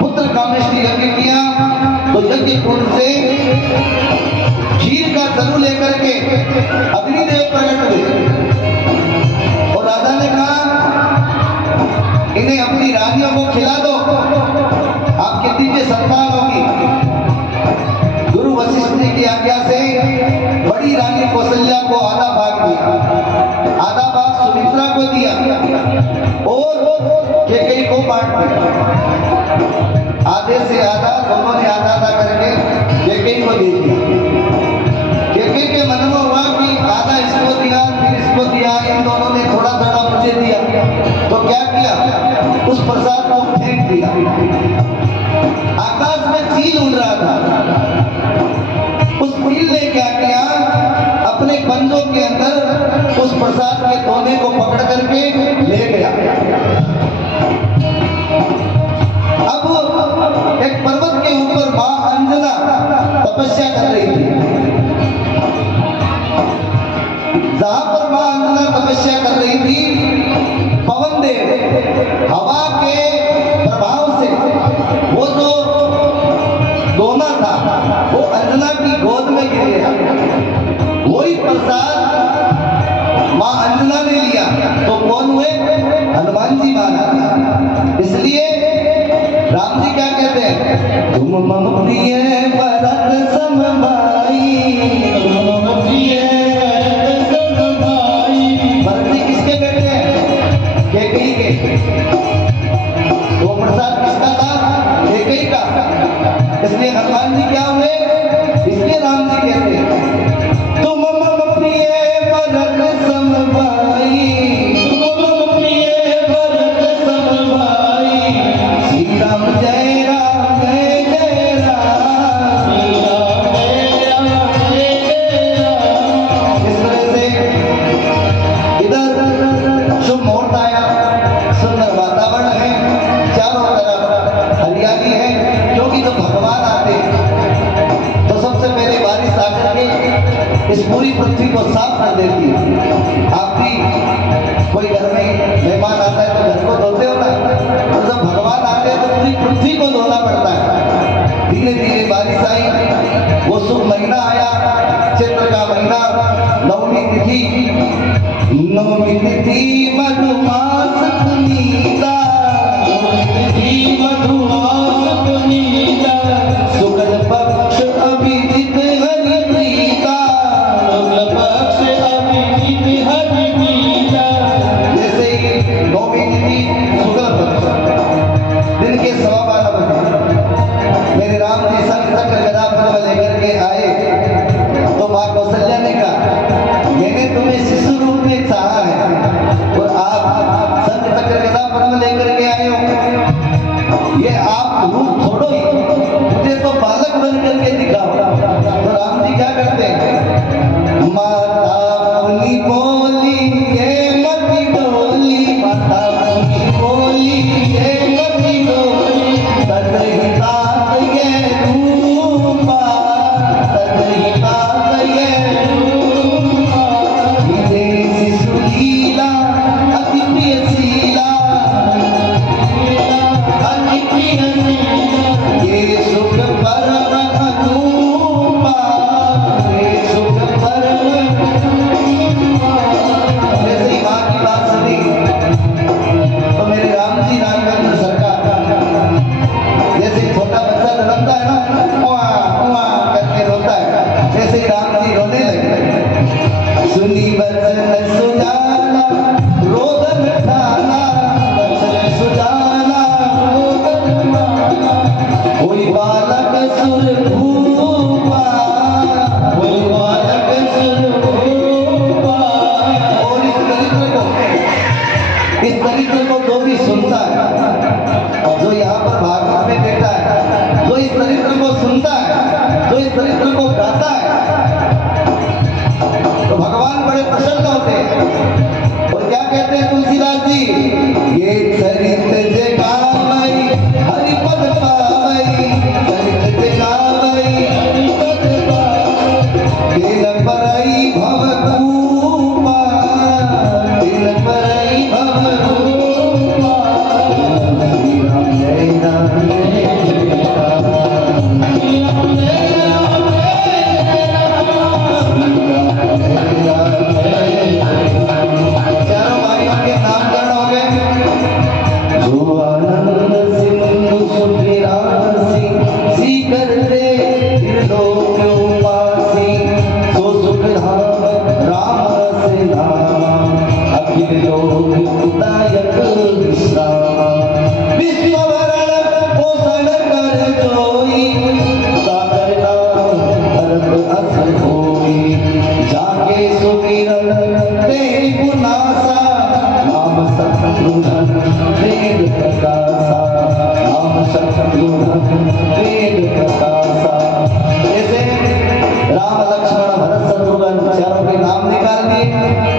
पुत्र कामेष्टि यज्ञ किया। तो यज्ञ कुंड से क्षीर का तनु लेकर के अग्निदेव प्रकट हुए। और राजा ने कहा इन्हें अपनी रानियों को खिला दो, आपके दिव्य संतान होगी। गुरु वशिष्ठ जी की आज्ञा से बड़ी रानी कौशल्या को आधा भाग दिया, आधा भाग सुमित्रा को दिया और कैकेयी को बांट दिया। आधे से आधा दोनों ने आधा आधा करके कैकेयी को दे दिया। कैकेयी के मन में हुआ कि आधा इसको दिया फिर इसको दिया, इन दोनों ने थोड़ा थोड़ा मुझे दिया। तो क्या किया? उस प्रसाद को फेंक दिया। आकाश में चील उड़ रहा था। उस चील ने क्या किया? अपने पंजों के अंदर उस प्रसाद के कोने को पकड़ करके ले गया। अब एक पर्वत के ऊपर मां अंजना तपस्या कर रही थी। जहां पर मां अंजना तपस्या कर रही थी, पवन देव हवा के प्रभाव से वो जो दोना था वो अंजना की गोद में गिर गया। वही प्रसाद मां अंजना ने लिया। तो कौन हुए? हनुमान जी महाराज। इसलिए राम जी क्या कहते हैं? तुम मम प्रिय भरत सम भाई, तुम मम प्रिय भरत सम भाई। भरत जी किसके बेटे हैं? कैकेयी के। वो प्रसाद किसका था? कैकेयी का। इसलिए हनुमान जी क्या हुए? इसलिए राम जी कहते हैं तुम मम प्रिय भरत सम भाई, तुम मम प्रिय भरत सम भाई। श्री राम जय राम जय जय राम, श्री राम जय राम जय जय राम। इस तरह से इधर शुभ मुहूर्त आया, सुंदर वातावरण है, चारों तरफ हरियाली है। क्योंकि जब भगवान आते तो सबसे पहले बारिश आकर के इस पूरी पृथ्वी को साफ कर देती है। आप भी कोई घर में मेहमान आता है तो घर को धोते हो ना, तो जब भगवान आते हैं तो पूरी पृथ्वी को धोना पड़ता है। धीरे धीरे बारिश आई, वो शुभ महीना आया, चैत्र का महीना, नवमी तिथि। नवमी तिथि मधुमास पुनीता, तिथि मधुमास पुनीता, शुक्ल पक्ष अभिजित हरि प्रीता, शुक्ल पक्ष अभिजित हरि प्रीता। जैसे ही नौवीं तिथि शुक्ल पक्ष दिन के 12:15 बजे मेरे राम जी शंख चक्र गदा पद्म लेकर के आए। तो मां कौशल्या ने कहा मैंने तुम्हें शिशु रूप में चाहा है और आप शंख चक्र गदा पद्म लेकर के आए हो। बन करके दिखाओ। तो राम जी क्या करते हैं, माता मुनि बोली ये मति डोली, माता मुनि बोली ये मति डोली, तदहि तात ये रूपा, तदहि तात ये रूपा, विदेशी सुलीला अति प्रिय शीला, अति प्रिय ये सुख परम अनूपा, ये सुख परम अनूपा। जैसे ही माँ की बात सुनी तो मेरे राम जी राघवेंद्र सरकार, जैसे ही छोटा बच्चा जन्मता है ना, उआ उआ करके रोता है, जैसे ही राम जी रोने लगे। सुनी वचन सुजाना रोदन ठाना, वचन सुजाना रोदन ठाना, कोई बालक सुर भूपा, कोई बालक सुर भूपा। और इस चरित्र को जो भी सुनता है, जो यहाँ पर भागवत में देखता है, जो इस चरित्र को सुनता है, जो इस चरित्र को गाता है, तो भगवान बड़े प्रसन्न होते हैं। और क्या कहते हैं तुलसीदास जी, ये चरित्र जगावई हरिपद पावई, चरित्र जगावई हरिपद पावई, दिल परई भव कूपा, दिल परई भव कूपा। श्री राम जय राम जय राम, श्री राम जय राम जय राम, श्री राम जय राम। चारों भाइयों के नामकरण हो गए। जो आनंद सिंधु सुखरासी, सीकर दे त्रिलोक उपासी, सो सुख धाम राम से नाम, अखिल लोक उदायक विश्राम। विश्ववरण पोषण कर जोई, सागर नाम भरत अस होई, जाके सुमिरन ते गुनासा, नाम शत्रुघ्न वेद प्रकाशा, नाम शत्रुघ्न वेद प्रकाशा। ऐसे राम लक्ष्मण भरत शत्रुघ्न चारों के नाम निकाल दिए।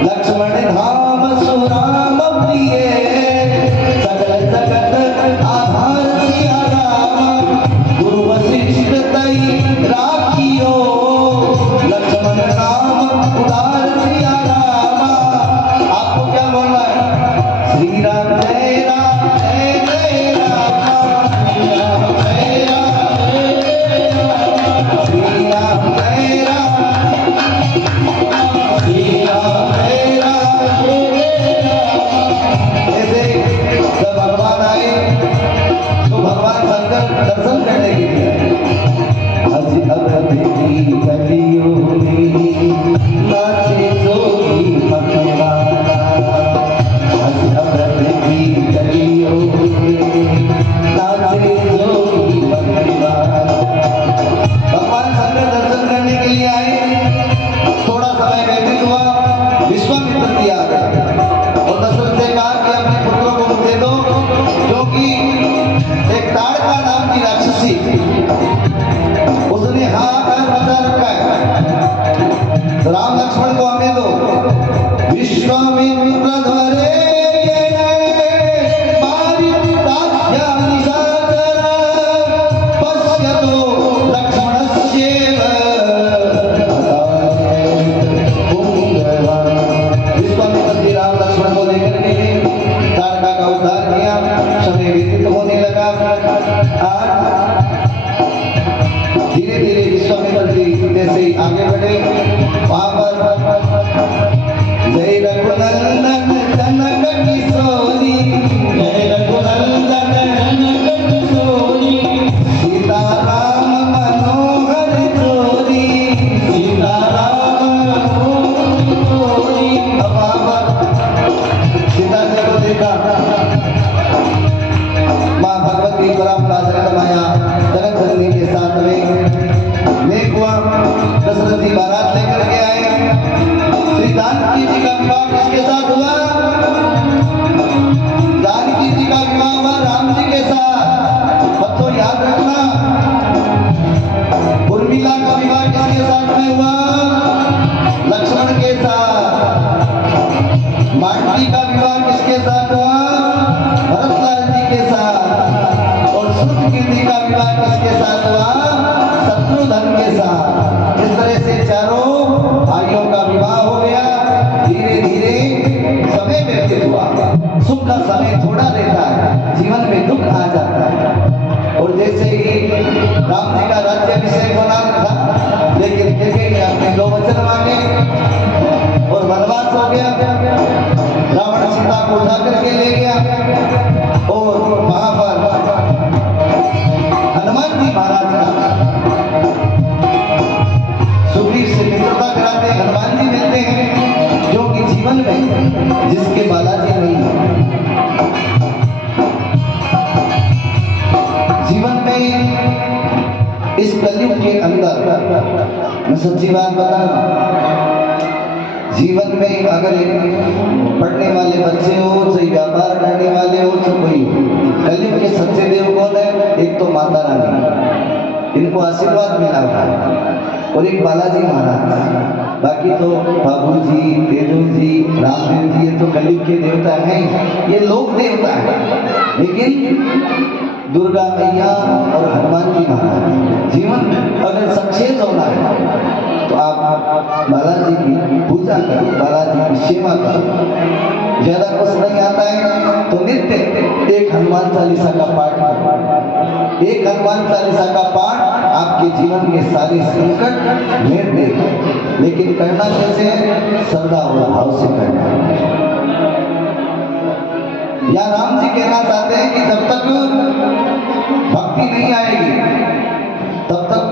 लक्ष्मण धाम सुराम प्रिय, सकल जगत आधार सिया राम, गुरु वशिष्ठ तई राखियो, लक्ष्मण नाम उदार सिया राम। आपको क्या बोलना है, श्री राम जय राम जय जय राम, श्री राम जय राम जय जय राम, श्री राम जय राम, श्री राम जय राम जय जय राम। ऐसे जब भगवान आए तो भगवान शंकर दर्शन करने के लिए हज अवधि की गलियों में नाचे जोगी मखवाना, हज अवधि की गलियों में नाचे जोगी मखवाना। भगवान शंकर दर्शन करने के लिए आए, थोड़ा समय व्यतीत हुआ, विश्वामित्र जी आ गए और दशरथ से कहा कि अपने पुत्रों को मुझे दो, क्योंकि एक ताड़का नाम की राक्षसी उसने हाहाकार मचा रखा है, राम लक्ष्मण को हमें दो। विश्वामित्र ध्वरे पश्यतो लक्ष्मणस्येव, विश्वामित्र जी राम लक्ष्मण को लेकर के ताड़का का उद्धार किया। समय व्यतीत होने लगा। आज धीरे धीरे विश्वामित्र जी जैसे आगे बढ़े, वहां पर जय रघुनंदन जनक किशोरी, जय रघुनंदन जनक किशोरी, सीताराम मनोहर जोरी, सीताराम मनोहर जोरी। अब वहां पर सीता जी को देखा, माँ भगवती पराम्परा जगत माया जगत जननी के साथ में नेक हुआ। दशरथ जी बारात लेकर के आए। श्री जानकी जी का विवाह किसके साथ हुआ? जानकी जी का विवाह हुआ राम जी के साथ। बच्चों याद रखना, जिसके बालाजी नहीं है। जीवन में इस कलयुग के अंदर मैं सच्ची बात बता रहा हूं, जीवन में अगर पढ़ने वाले बच्चे हो, चाहे व्यापार करने वाले हो, चाहे कोई हो, कलयुग के सच्चे देव कौन है? एक तो माता रानी, इनको आशीर्वाद मिला हुआ है, और एक बालाजी महाराज। बाकी तो बाबू जी, तेजू जी, रामदेव जी, ये तो कलयुग के देवता हैं, ये लोक देवता हैं। लेकिन दुर्गा मैया और हनुमान जी महाराज, जीवन अगर सक्सेस होना है तो आप बालाजी की पूजा करो, बालाजी की सेवा करो। ज्यादा कुछ नहीं आता है तो नित्य एक हनुमान चालीसा का पाठ करो। एक हनुमान चालीसा का पाठ आपके जीवन के सारे संकट भेद देगा। लेकिन करना कैसे है? श्रद्धा और भाव से करना। या राम जी कहना चाहते हैं कि जब तक भक्ति नहीं आएगी तब तक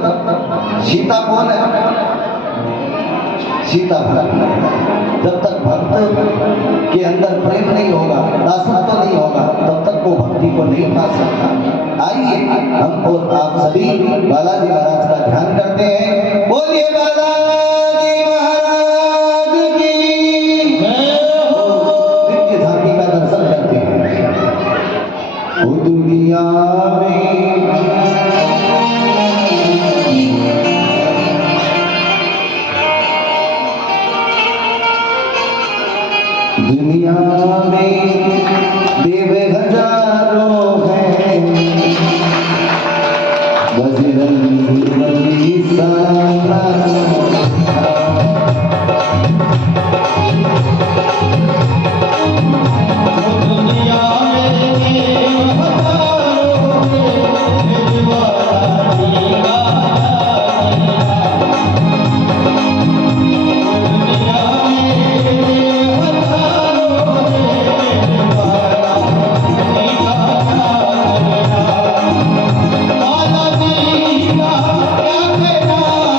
सीता कौन है? सीता भक्त। जब तक भक्त के अंदर प्रेम नहीं होगा, दासत्व नहीं होगा, तब तक वो भक्ति को नहीं पा सकता। आइए हम और आप सभी बालाजी महाराज का ध्यान करते हैं। बोलिए बालाजी महाराज की जय हो। दिव्य झांकी का दर्शन करते हैं। ओ दुनिया में देव हजारों हैं, बजरंग बली सारा। दुनिया में देव हजारों हैं, दिलवाला बालाजी का क्या कहना।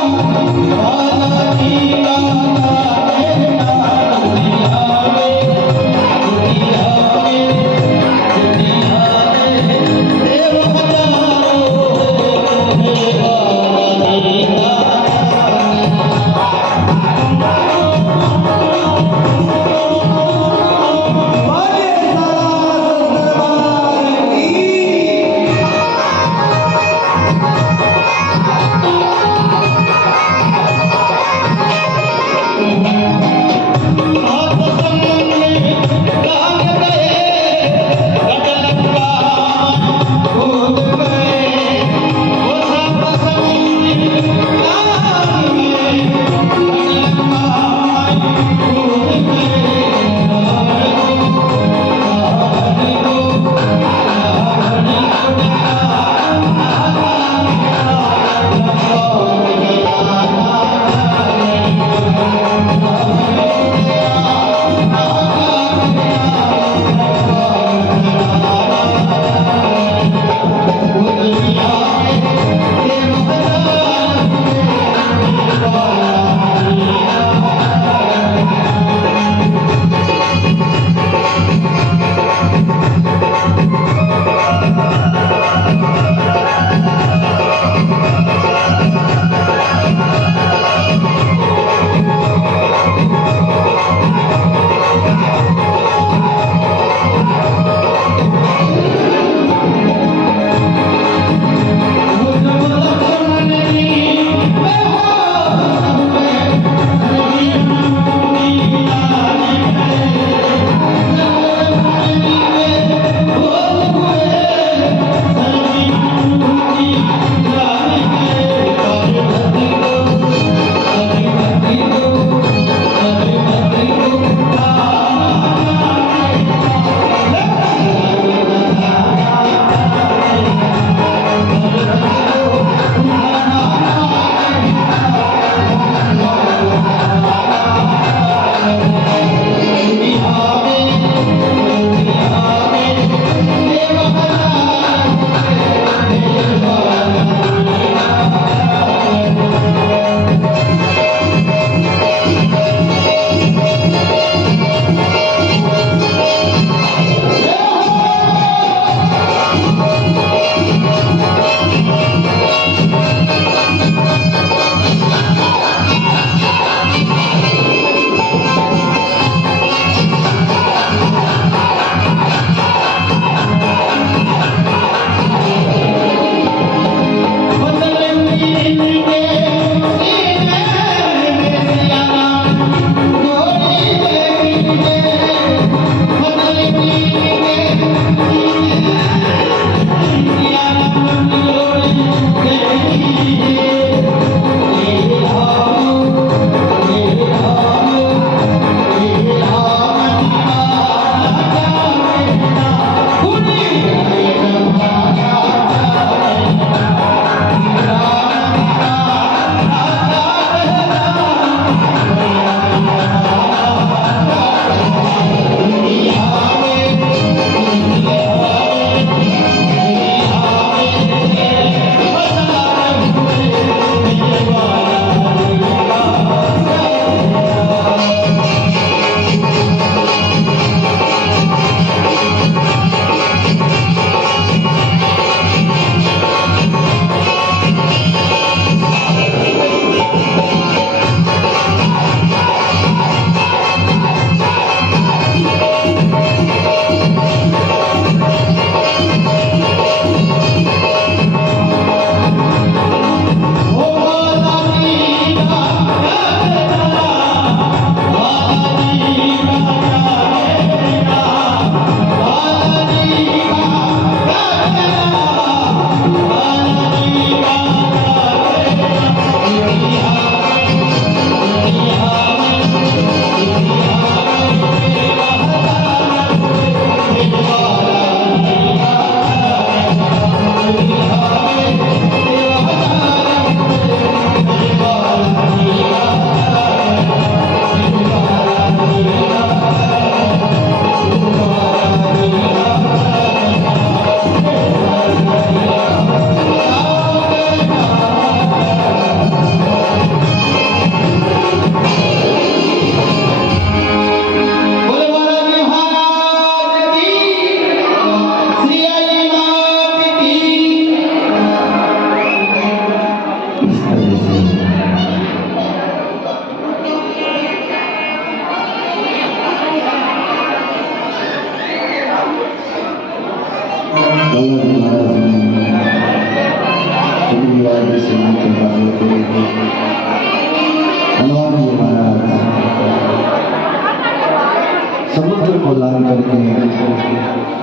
को लान करके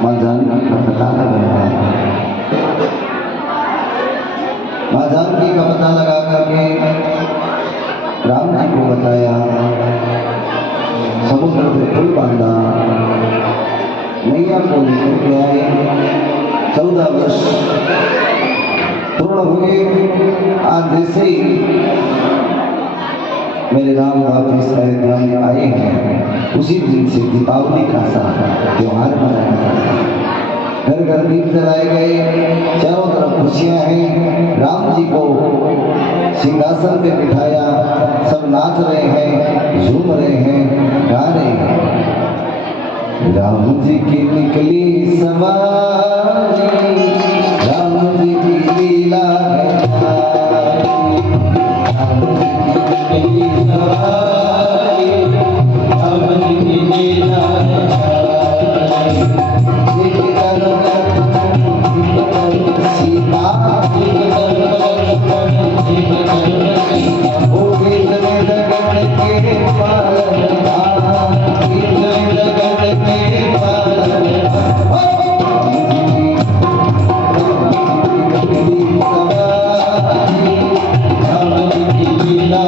माँ जानकी का पता लगाया। माँ जानकी का पता लगा करके राम जी को बताया, समुद्र पे पुल बांधा, मैया को लेकर के आए। 14 वर्ष पूर्ण हुए। आज जैसे ही मेरे राम वापिस अयोध्या में आए हैं, उसी दिन से दीपावली का सा त्योहार मनाया जाता है। घर घर दीप जलाए गए, चारों तरफ खुशियां हैं। राम जी को सिंहासन पे बिठाया, सब नाच रहे हैं, झूम रहे हैं, गा रहे हैं। राम जी की निकली सवारी, राम जी की लीला है सारी। राम जी की निकली सवारी, राम जी की लीला है सारी। एक तरफ सीता, एक तरफ वो वेद में जगत के पालनहार, वेद में जगत के पालनहार। राम जी की लीला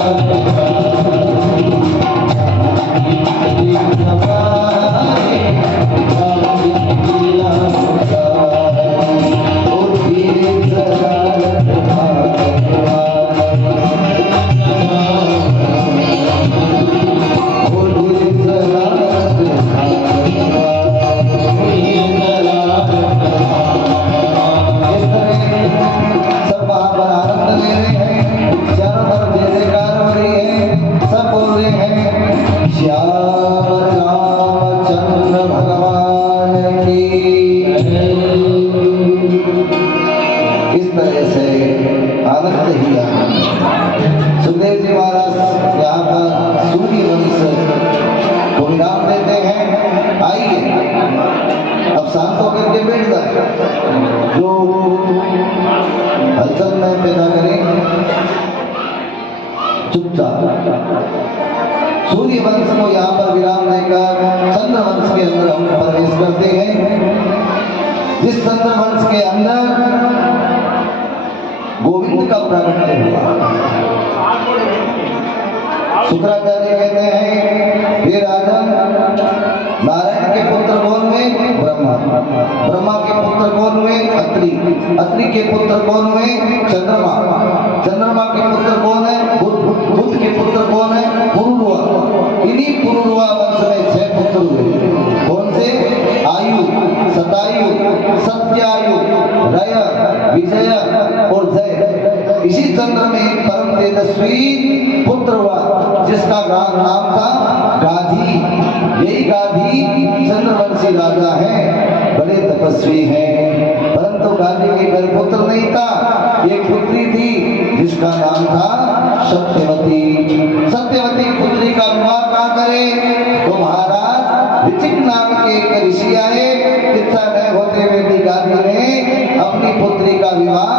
सुखदेव जी महाराज यहाँ पर सूर्य वंश को विराम देते हैं। आइए अब शांत होकर के बैठ जाए, जो हलचल में पैदा करें चुपचाप। सूर्य वंश को यहाँ पर विराम देकर चंद्र वंश के अंदर हम प्रवेश करते हैं। जिस चंद्र वंश के अंदर गोविंद का प्रागट्य हुआ। शुक्राचार्य कहते हैं, हे राजन, नारायण के पुत्र कौन हुए? ब्रह्मा। ब्रह्मा के पुत्र कौन हुए? अत्रि। अत्रि के पुत्र कौन हुए? चंद्रमा। चंद्रमा के पुत्र कौन है? बुध। बुध के पुत्र कौन है? पुरुरवा। इन्हीं पुरुरवा वंश में 6 पुत्र हुए। कौन से? आयु, सतायु, सत्यायु, रय, विजय और जय। इसी चंद्र में परम तेजस्वी पुत्र हुआ, जिसका नाम था गाधी। यही गाधी चंद्रवंशी राजा है, बड़े तपस्वी हैं। परंतु गाधी के घर पुत्र नहीं था, एक पुत्री थी जिसका नाम था सत्यवती। सत्यवती पुत्री का विवाह कहाँ करे? तो महाराज ऋचिक नाम के एक ऋषि आए। इच्छा न होते हुए भी गाधी ने अपनी पुत्री का विवाह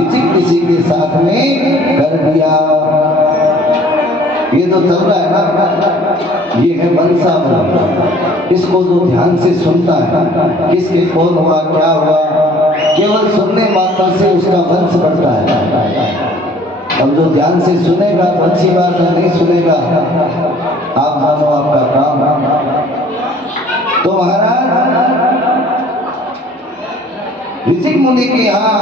ऋचिक ऋषि के साथ में कर दिया। ये तो चल रहा है ना, ये है वंशावली। इसको जो ध्यान से सुनता है, किसके कौन हुआ, क्या हुआ, केवल सुनने मात्र से उसका वंश बढ़ता है। अब जो ध्यान से सुनेगा तो अच्छी बात है, नहीं सुनेगा आप मानो आपका काम। तो महाराज ऋषिक मुनि के यहाँ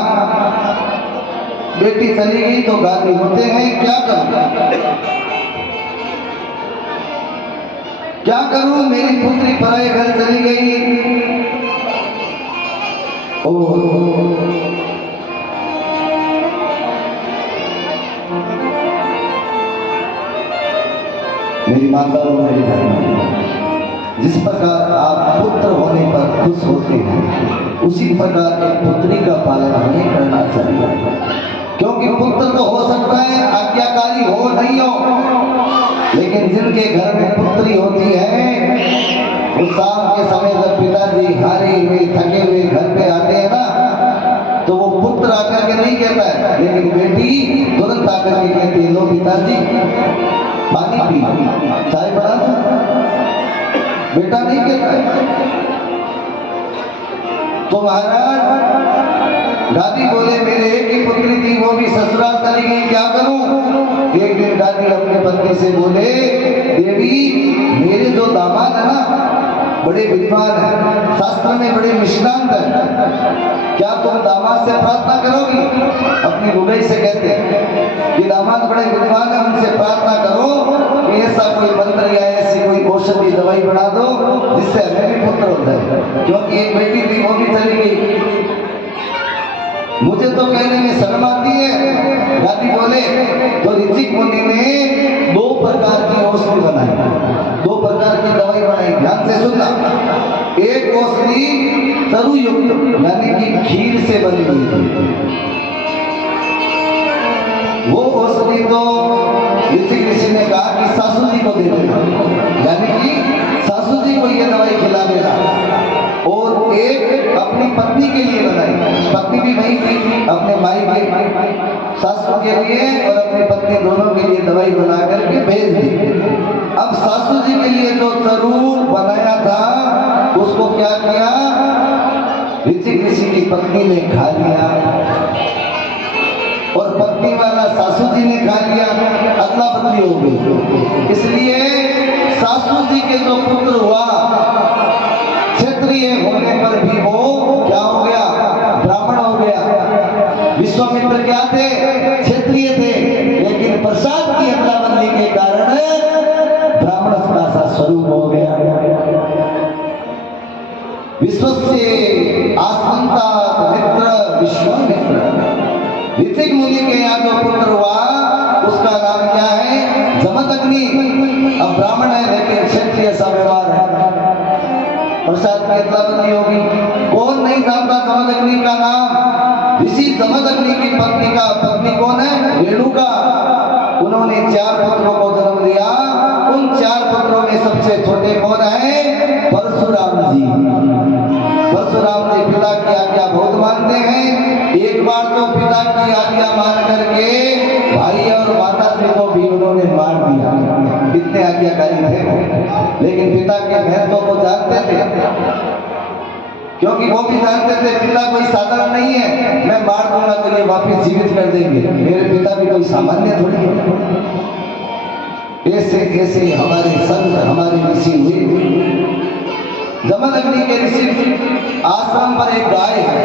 बेटी चली गई तो गाली होते हैं, क्या करूं क्या करूं, मेरी पुत्री पराये घर चली गई। मेरी माता और मेरी बहन, जिस प्रकार आप पुत्र होने पर खुश होते हैं, उसी प्रकार एक पुत्री का पालन हमें करना चाहिए। क्योंकि पुत्र तो हो सकता है आज्ञाकारी हो नहीं हो, लेकिन जिनके घर में पुत्री होती है, उस शाम के समय जब पिताजी हारे हुए थके हुए घर पे आते हैं ना, तो वो पुत्र आकर के नहीं कहता है, लेकिन बेटी तुरंत आकर के कहती है, लो पिताजी पानी पी, चाय बना दो। बेटा नहीं कहता है। तो महाराज दादी बोले मेरे एक ही पुत्री थी, वो भी ससुराल चली गई, क्या करूं? एक दिन दादी अपने पत्नी से बोले, देवी मेरे जो दामाद है ना बड़े विद्वान है, शास्त्र में बड़े निष्णांत है, क्या तुम दामाद से प्रार्थना करोगी? अपनी बुढ़ई से कहते हैं कि दामाद बड़े विद्वान है, उनसे प्रार्थना करो कि ऐसा कोई मंत्र या ऐसी कोई औषधि दवाई बना दो जिससे हमें भी पुत्र हो जाए, क्योंकि एक बेटी थी वो भी चली गई। मुझे तो कहने में शर्म आती है। दादी बोले तो ऋषिक मुनि ने 2 प्रकार की औषधि बनाई, 2 प्रकार की दवाई बनाई, ध्यान से सुनना। एक औषधि तरु युक्त यानी कि खीर से बनी हुई थी, वो औषधि तो ऋषि ने कहा कि सासू जी को दे देना, यानी कि सासू जी को ये दवाई खिला देना। और एक अपनी पत्नी के लिए बनाई, पत्नी भी वही थी, अपने माई के सासू के लिए और अपनी पत्नी दोनों के लिए दवाई बना करके भेज दी। अब सासू जी के लिए जो जरूर बनाया था उसको क्या किया, ऋषि की पत्नी ने खा लिया और पत्नी वाला सासू जी ने खा लिया, अदला बदली हो गई। इसलिए सासू जी के जो पुत्र हुआ क्षत्रिय होने पर भी वो क्या हो गया, ब्राह्मण हो गया। विश्वामित्र क्या थे, क्षत्रिय थे, लेकिन प्रसाद की अदला बदली के कारण ब्राह्मण का सा स्वरूप हो गया। विश्वस्य आसमंता मित्र विश्वामित्र, ऋषिक मुनि के यहाँ जो पुत्र हुआ उसका नाम क्या है, जमदग्नि। अब ब्राह्मण है लेकिन क्षत्रिय सा व्यवहार है, प्रसाद की अदला बदली होगी। कौन नहीं जानता जमदग्नि का नाम? ऋषि जमदग्नि की पत्नी कौन है, रेणुका। उन्होंने 4 पुत्रों को जन्म दिया, उन 4 पुत्रों में सबसे छोटे कौन है, परशुराम जी। परशुराम जी पिता की आज्ञा बहुत मानते हैं। एक बार तो पिता की आज्ञा मान करके भाई और माता जी को भी उन्होंने मार दिया, कितने आज्ञाकारी थे। लेकिन पिता के महत्व को जानते थे, क्योंकि वो भी जानते थे पिता कोई साधारण नहीं है, मैं मार दूंगा तो ये वापस जीवित कर देंगे, मेरे पिता भी कोई सामान्य थोड़ी है। ऐसे ऐसे हमारे संत हमारे ऋषि हुए। जमदग्नि के ऋषि आश्रम पर एक गाय है,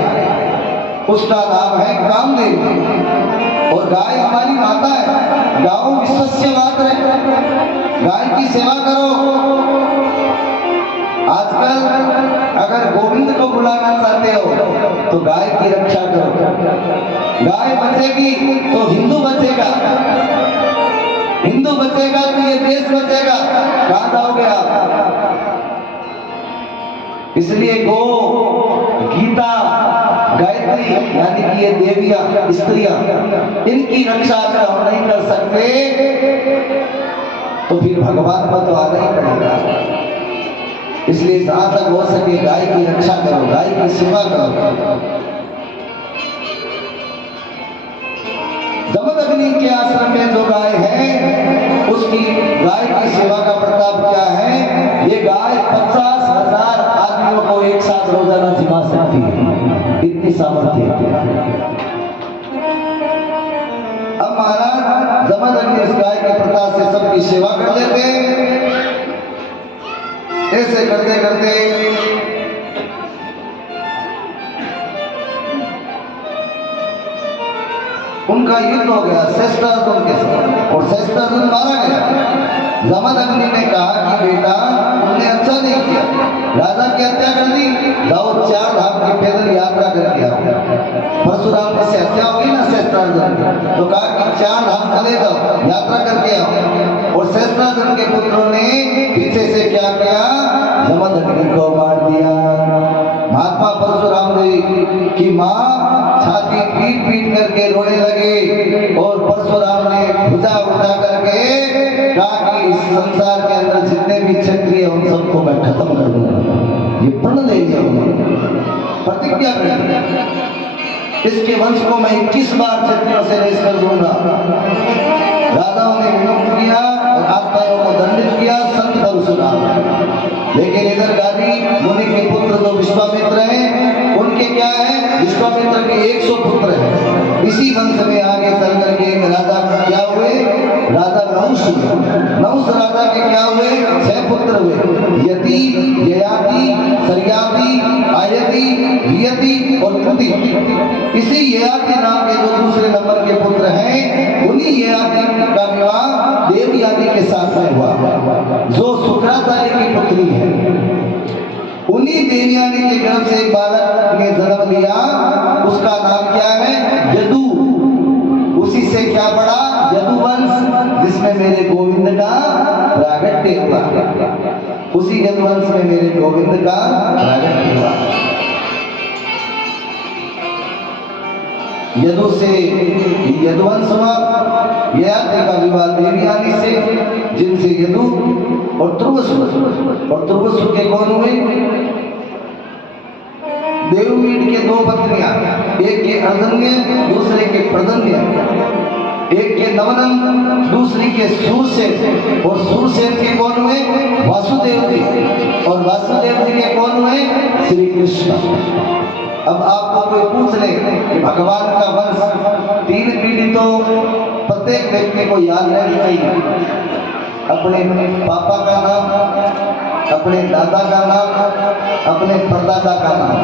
उसका नाम है कामदेव, और गाय हमारी माता है। गाओ विश्वस्य मातृ, गाय की सेवा करो। आजकल अगर गोविंद को बुलाना चाहते हो तो गाय की रक्षा करो। गाय बचेगी तो हिंदू बचेगा, हिंदू बचेगा तो ये देश बचेगा। कहां जाओगे आप? इसलिए गो, गीता, गायत्री यानी कि ये देवियां, स्त्रियां, इनकी रक्षा अगर हम नहीं कर सकते तो फिर भगवान को तो आना ही पड़ेगा। इसलिए जहां तक हो सके गाय की रक्षा करो, गाय की सेवा करो। जमदग्नि के आश्रम में जो गाय है उसकी गाय की सेवा का प्रताप क्या है, ये गाय 50,000 आदमियों को एक साथ रोजाना जिमा सकती है, इतनी सामर्थ्य है। अब महाराज जमदग्नि इस गाय के प्रताप से सबकी सेवा कर लेते। ऐसे करते करते उनका युद्ध हो गया शस्त्रार्जुन के साथ, और शस्त्रार्जुन मारा गया। जमदग्नि ने कहा कि बेटा तुमने अच्छा नहीं किया, राजा की हत्या कर दी, जाओ 4 धाम की पैदल यात्रा करके आओ। परशुराम से हत्या होगी ना शस्त्रार्जुन की, तो कहा कि 4 धाम चले जाओ, यात्रा करके आओ। और शस्त्रार्जुन के पुत्रों ने पीछे से क्या किया, जमदग्नि को मार दिया। महात्मा परशुराम जी की माँ छाती पीट पीट करके रोने लगे, और परशुराम ने भुजा उठा करके कहा कि इस संसार के अंदर जितने भी क्षत्रिय उन सबको मैं खत्म कर दूंगा। ये प्रण ले लिया, प्रतिज्ञा कर, इसके वंश को मैं 21 बार क्षत्रियों से रेस कर दूंगा। राजाओं ने विमुक्त किया और आत्माओं को दंडित किया, संत परशुराम। लेकिन विश्वामित्र हैं, उनके क्या है, विश्वामित्र के 100 पुत्र हैं। इसी वंश में आगे चल करके एक राजा क्या हुए, राजा नहुष हुए। नहुष राजा के क्या हुए, 6 पुत्र हुए, यति, ययाति, सरयाति, आयति, वियति और कृति। इसी ययाति नाम के जो दूसरे नंबर के पुत्र हैं, उन्हीं ययाति का विवाह देवयानी के साथ में हुआ, जो शुक्राचार्य की पुत्री है। उन्हीं देवयानी के गर्भ से एक बालक ने जन्म लिया, उसका नाम क्या है, यदु। उसी से क्या पड़ा, यदुवंश, जिसमें मेरे गोविंद का प्रागट्य हुआ। उसी यदुवंश में मेरे गोविंद का प्रागट्य हुआ। यदु से यदुवंश हुआ, ययाति का विवाह देवयानी से, जिनसे यदु और ध्रुवसु। और ध्रुवसु के कौन हुए, देवमीट के 2 पत्नियां, एक के अर्धन्य, दूसरे के प्रधन्य, एक के नवनन, दूसरी के सूरसेन। और सूरसेन के कौन हुए, वासुदेव जी। और वासुदेव जी के कौन हुए, श्री कृष्ण। अब आपको कोई पूछ ले कि भगवान का वंश 3 पीढ़ी तो प्रत्येक व्यक्ति को याद रहनी चाहिए। अपने पापा का नाम, अपने दादा का नाम, अपने परदादा का नाम,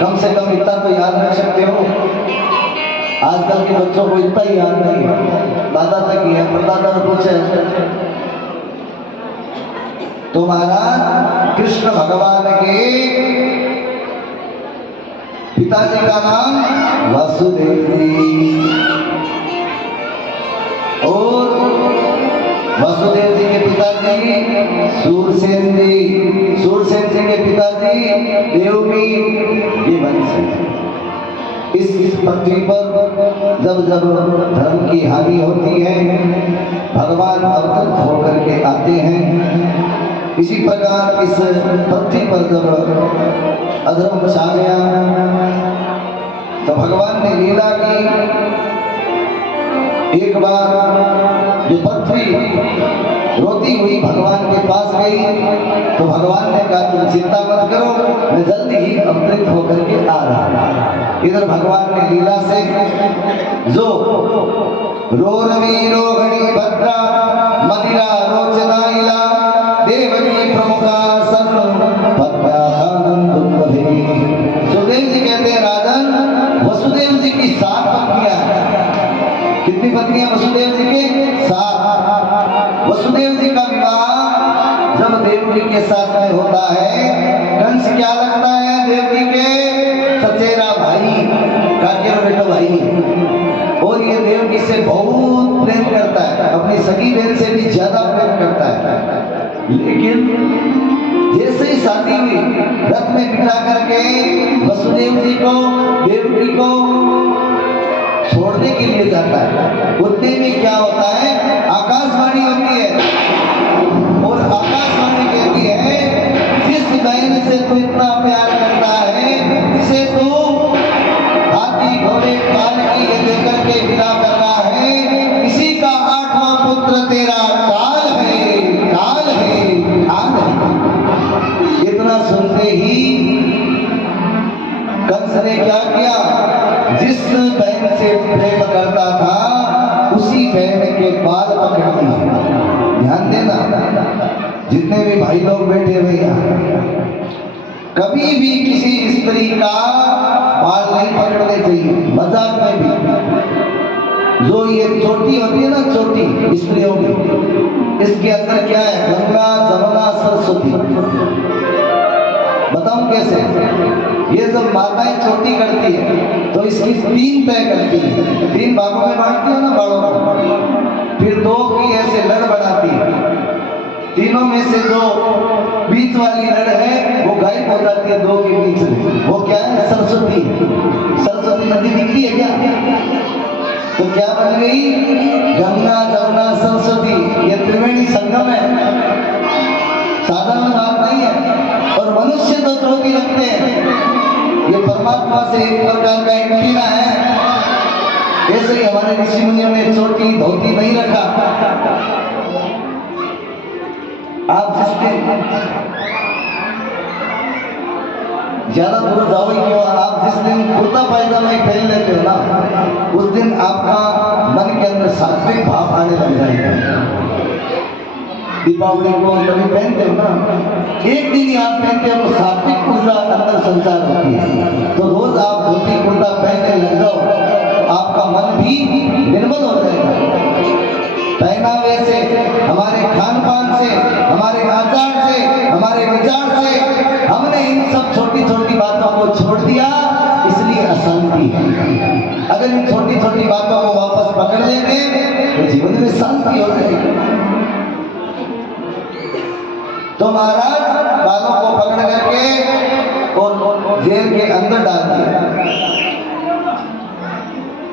कम से कम इतना तो याद रख सकते हो। आजकल के बच्चों को इतना ही याद नहीं है, दादा तक ही है, परदादा को पूछे। तो महाराज कृष्ण भगवान के पिताजी का नाम वासुदेव जी, और वासुदेव जी के पिताजी सूरसेन जी, सूरसेन जी के पिताजी देवमीट। ये वंश है। इस पृथ्वी पर जब जब धर्म की हानि होती है, भगवान अवतरित होकर के आते हैं। इसी प्रकार इस पृथ्वी पर जब अधर्म छा गया, तो भगवान ने लीला की। एक बार जो पृथ्वी रोती हुई भगवान के पास गई, तो भगवान ने कहा तुम चिंता मत करो, मैं जल्दी ही अमृत होकर के आ रहा। इधर भगवान ने लीला से जो रोरवी रोहिणी भद्रा मदिरा रोचनाइला देवकी प्रमुखा सन सुखदेव जी कहते हैं, राजन वसुदेव जी की 7 पत्नियां हैं। कितनी पत्नियां वसुदेव जी के? 7। वसुदेव जी का विवाह जब देवकी के साथ में होता है, कंस क्या लगता है, देवकी के सचेरा भाई, काकेर बेटा भाई है। और ये देवकी से बहुत प्रेम करता है, अपनी सगी बहन से भी ज्यादा प्रेम करता है। लेकिन जैसे ही शादी हुई, रथ में बिठा करके वसुदेव जी को देवकी को छोड़ने के लिए जाता है। उतने में क्या होता है, आकाशवाणी होती है, और आकाशवाणी कहती है जिस बहन से तू इतना प्यार करता है, जिसे तू हाथी घोड़े काल की लेकर के विदा कर रहा है, इसी का 8वां पुत्र तेरा काल है, काल है, काल है। इतना सुनते ही कंस ने क्या किया, जिस बहन से प्रेम करता था उसी बहन के बाल पकड़ लिए। ध्यान देना, जितने भी भाई लोग बैठे हुए यहाँ, कभी भी किसी स्त्री का बाल नहीं पकड़ने चाहिए, मजाक में भी। जो ये चोटी होती है ना, चोटी स्त्रियों की, इसके अंदर क्या है, गंगा जमुना सरस्वती। बताऊं कैसे? ये जब माताएं चोटी करती है तो इसकी 3 तय करती है, 3 भागों में बांटती है ना बालों को, फिर 2 की ऐसे लड़ बनाती है। तीनों में से जो बीच वाली लड़ है वो गायब हो जाती है 2 के बीच में। वो क्या है, सरस्वती। सरस्वती नदी दिखती है क्या? तो क्या बन गई, गंगा जमुना सरस्वती। ये त्रिवेणी संगम है, साधारण बात नहीं है। और मनुष्य तो चोटी रखते हैं, ये परमात्मा से एक प्रकार का एंटीना है। ऐसे ही हमारे ऋषि मुनियों ने चोटी धोती नहीं रखा। आप जिसके ज्यादा दूर जाओ ही क्यों, आप जिस दिन कुर्ता पायजामा ही पहन लेते हो ना, उस दिन आपका मन के अंदर सात्विक भाव आने लग जाएगा। दीपावली को कभी पहनते हो ना, एक दिन ही आप पहनते हो तो सात्विक ऊर्जा अंदर संचार होती है। तो रोज आप धोती कुर्ता पहनने लग जाओ, आपका मन भी निर्मल हो जाएगा। पहनावे से, हमारे खान पान से, हमारे आचार से, हमारे विचार से हमने इन सब छोटी छोटी बातों को छोड़ दिया, इसलिए अशांति है। अगर इन छोटी छोटी बातों को वापस पकड़ लेंगे तो जीवन में शांति हो जाएगी। तो महाराज बालों को पकड़ करके और जेल के अंदर डाल दिया।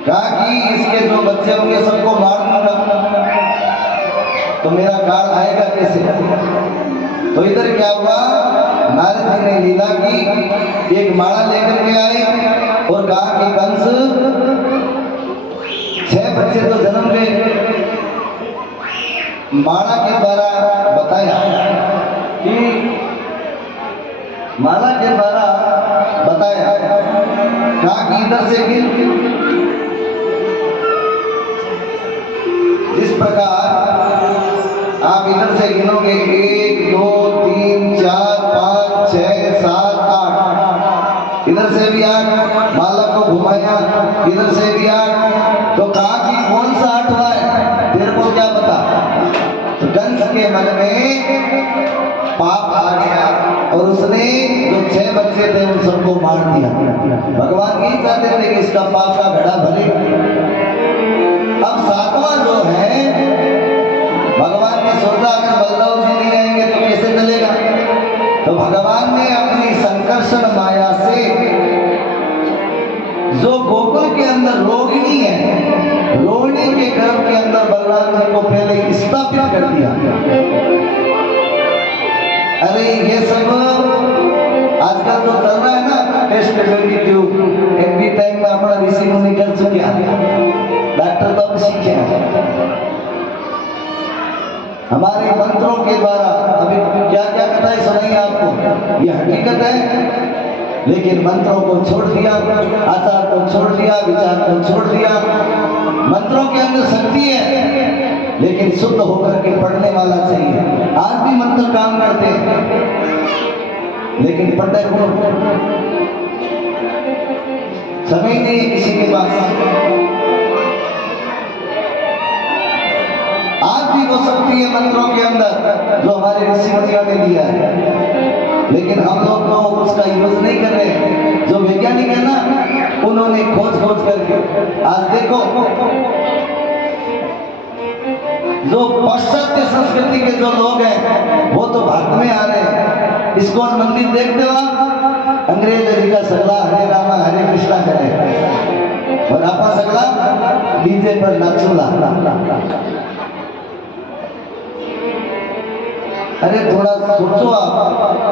कहा कि इसके जो बच्चे होंगे सबको मार दूंगा, तो मेरा काल आएगा कैसे। तो इधर क्या हुआ, नारद जी ने लीला की, एक माला लेकर के आए और कहा कि कंस 6 बच्चे तो जन्म गए। माला के द्वारा बताया कि माला के द्वारा बताया, कहा कि इधर से गिन, जिस प्रकार आप इधर से गिनोगे 1 2 3 4 5 6 7 8, इधर से भी 8, माला को घुमाया, इधर से भी 8, तो कहा कि कौन सा 8वां है, तेरे को क्या पता। तो कंस के मन में पाप आ गया और उसने जो 6 बच्चे थे उन सबको मार दिया। भगवान यही चाहते थे कि इसका पाप का घड़ा भरे। अब 7वां जो है, भगवान ने सोचा अगर बलराम जी नहीं आएंगे तो कैसे चलेगा। तो भगवान ने अपनी संकर्षण माया से जो गोकुल के अंदर रोहिणी है, रोहिणी के गर्भ के अंदर बलराम जी को पहले स्थापित कर दिया। अरे ये सब आजकल तो चल रहा है ना, टेस्ट ट्यूब, एमबी टाइम में अपना ऋषि मुनि कर चुके हैं, डॉक्टर तो अब सीखे हैं। हमारे मंत्रों के द्वारा अभी क्या क्या कथाएं सुनाई आपको, ये हकीकत है। लेकिन मंत्रों को छोड़ दिया, आचार को छोड़ दिया, विचार को छोड़ दिया। मंत्रों के अंदर शक्ति है, लेकिन शुद्ध होकर के पढ़ने वाला चाहिए। आज भी मंत्र काम करते हैं, लेकिन पढ़ने को समय नहीं है किसी के पास। आज भी वो शक्ति है मंत्रों के अंदर जो हमारे ऋषि मुनियों ने दिया है, लेकिन हम लोग तो उसका यूज नहीं कर रहे। जो वैज्ञानिक है ना, उन्होंने खोज करके आज देखो, जो पाश्चात्य संस्कृति के जो लोग हैं वो तो भारत में आ रहे हैं। इस्कॉन मंदिर देखते हो आप, अंग्रेज जी का सगला हरे रामा हरे कृष्णा करे और आपा सगला डीजे पर नाचूला। अरे थोड़ा सोचो आप,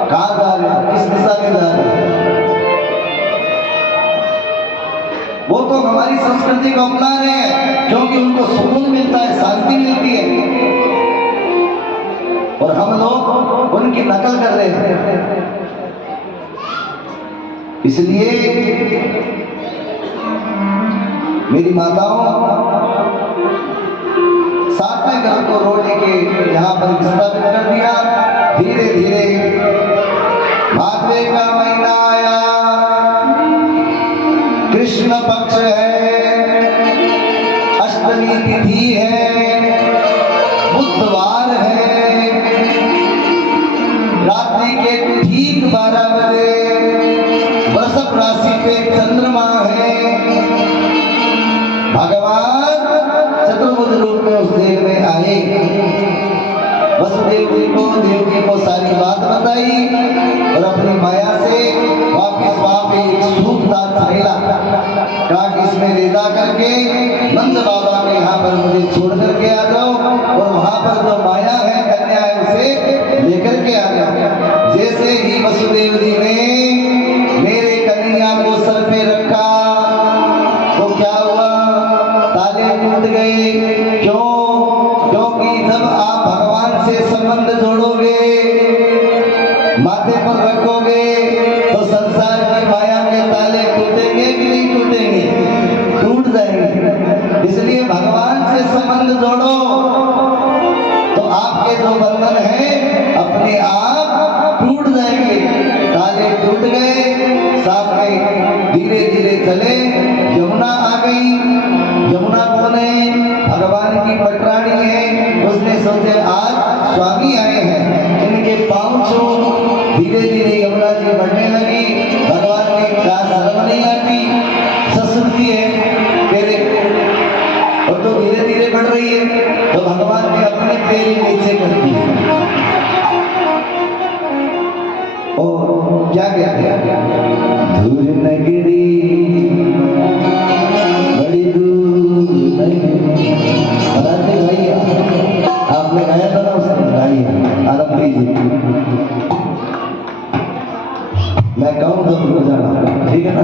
कहाँ जा रहे हैं, किस दिशा में जा रहे हैं। वो तो हमारी संस्कृति को अपना रहे हैं क्योंकि उनको सुकून मिलता है, शांति मिलती है, और हम लोग उनकी नकल कर रहे हैं। इसलिए मेरी माताओं, 7वें ग्रह को रोने के यहाँ पर स्थापित कर दिया। धीरे धीरे भाद्वे का महीना आया, कृष्ण पक्ष है, अष्टमी तिथि है, बुधवार है, रात्रि के ठीक 12 बजे वृषभ राशि पे चंद्रमा है। भगवान चतुर्भुज रूप में उस देव में आए, वसुदेव जी को, देवकी को सारी बात बताई और अपनी माया से वापिस वहां पे एक सूप था थैला, कहा कि इसमें रेदा करके नंद बाबा के यहाँ पर मुझे छोड़ करके आ जाओ और वहां पर जो माया है, कन्या है, उसे लेकर के आ जाओ। जैसे ही वसुदेव जी ने मेरे कन्या को सर पे रखा तो क्या हुआ, ताले टूट गए। क्यों? क्योंकि जब आप भगवान से संबंध जोड़ोगे, माथे पर रखोगे, तो संसार जोड़ो तो आपके जो बंधन है अपने आप टूट जाएंगे। ताले टूट गए, सामने धीरे धीरे चले, यमुना आ गई। यमुना कौन है? भगवान की पटरानी है। उसने सोचे आज स्वामी आए हैं, इनके पाँव छू। धीरे धीरे यमुना जी बढ़ने लगी। भगवान ने कहा शर्म नहीं आती, ससुर जी है तेरे और तो धीरे धीरे बढ़ रही है। तो भगवान ने अपने पैर ही नीचे कर दिए और क्या कहते हैं, दूर नगरी बड़ी दूर नहीं। भैया आपने गाया था ना, उसने गाई आरंभ लीजिए। मैं कहूँ तो रुक जाना, ठीक है ना?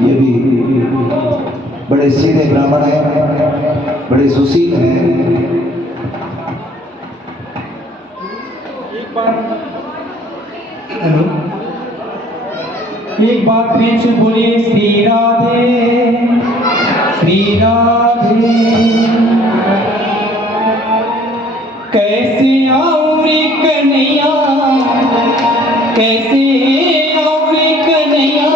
ये भी बड़े सीधे ब्राह्मण हैं, बड़े सुशील हैं। एक बार प्रेम से बोलिए श्री राधे श्री राधे। कैसे आऊं रे कन्हैया, कैसे आऊं रे कन्हैया,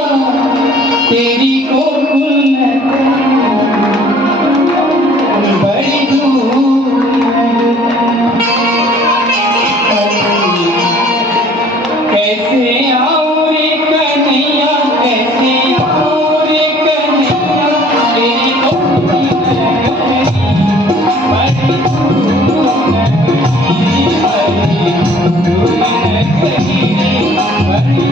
तेरी गोकुल बड़ी दूर। कैसे आऊं रे कन्हैया, कैसे आऊं रे कन्हैया, तेरी गोकुल बड़ी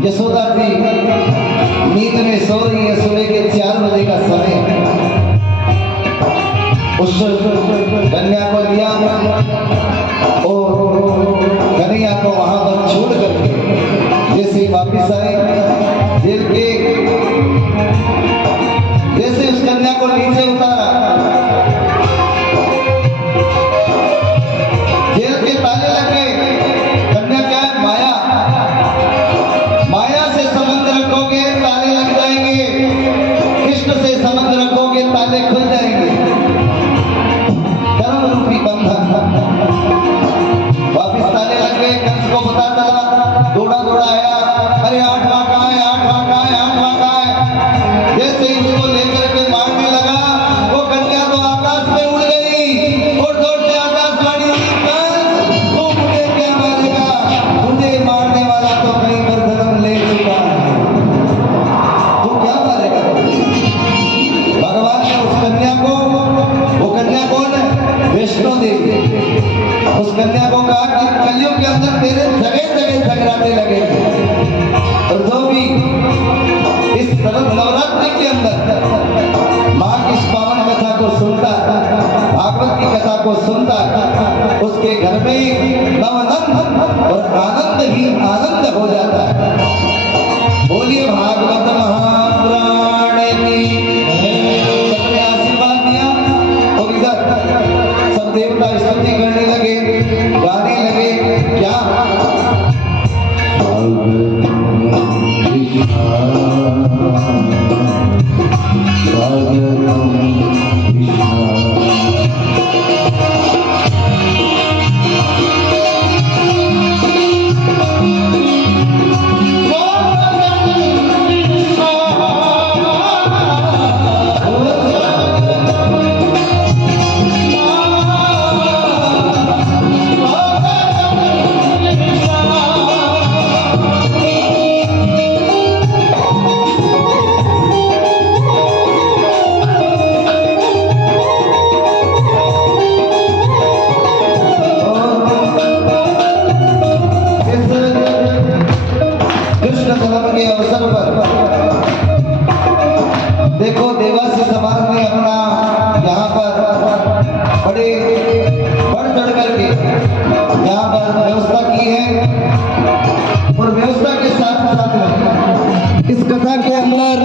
यशोदा जी नींद में सो रही है, सुबह के 4 बजे का समय है। उस कन्या को लिया और कन्या को वहां पर छोड़ करके जैसे वापिस आए जेल के, जैसे उस कन्या को नीचे उतारा, जेल के ताले लग गए। कन्या क्या है? माया। माया से संबंध रखोगे ताले लग जाएंगे, कृष्ण से संबंध रखोगे ताले खुल जाएंगे। कर्म रूपी बंधन। वापिस ताले लग गए। कंस को पता चला, दौड़ा दौड़ा आया, अरे 8वां कहाँ है, 8वां कहाँ है, कन्या को कहा कि कलयुग के अंदर तेरे जगह जगह जगराते लगे थे, और जो भी इस शरद नवरात्रि के अंदर माँ की इस पावन कथा को सुनता, भागवत की कथा को सुनता, उसके घर में नवानंद और आनंद ही आनंद हो जाता है। बोलिए भागवत महापुराण की। सबने आशीर्वाद दिया और इधर सब देवता स्तुति करने लगे, गाने लगे। क्या कृष्ण जन्म के अवसर पर देखो देवासी समाज ने अपना यहाँ पर बड़े बढ़ चढ़ करके यहाँ पर व्यवस्था की है, और व्यवस्था के साथ साथ इस कथा के अंदर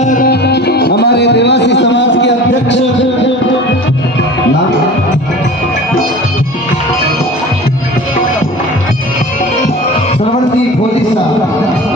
हमारे देवासी समाज के अध्यक्ष श्रवण जी भोजी साहब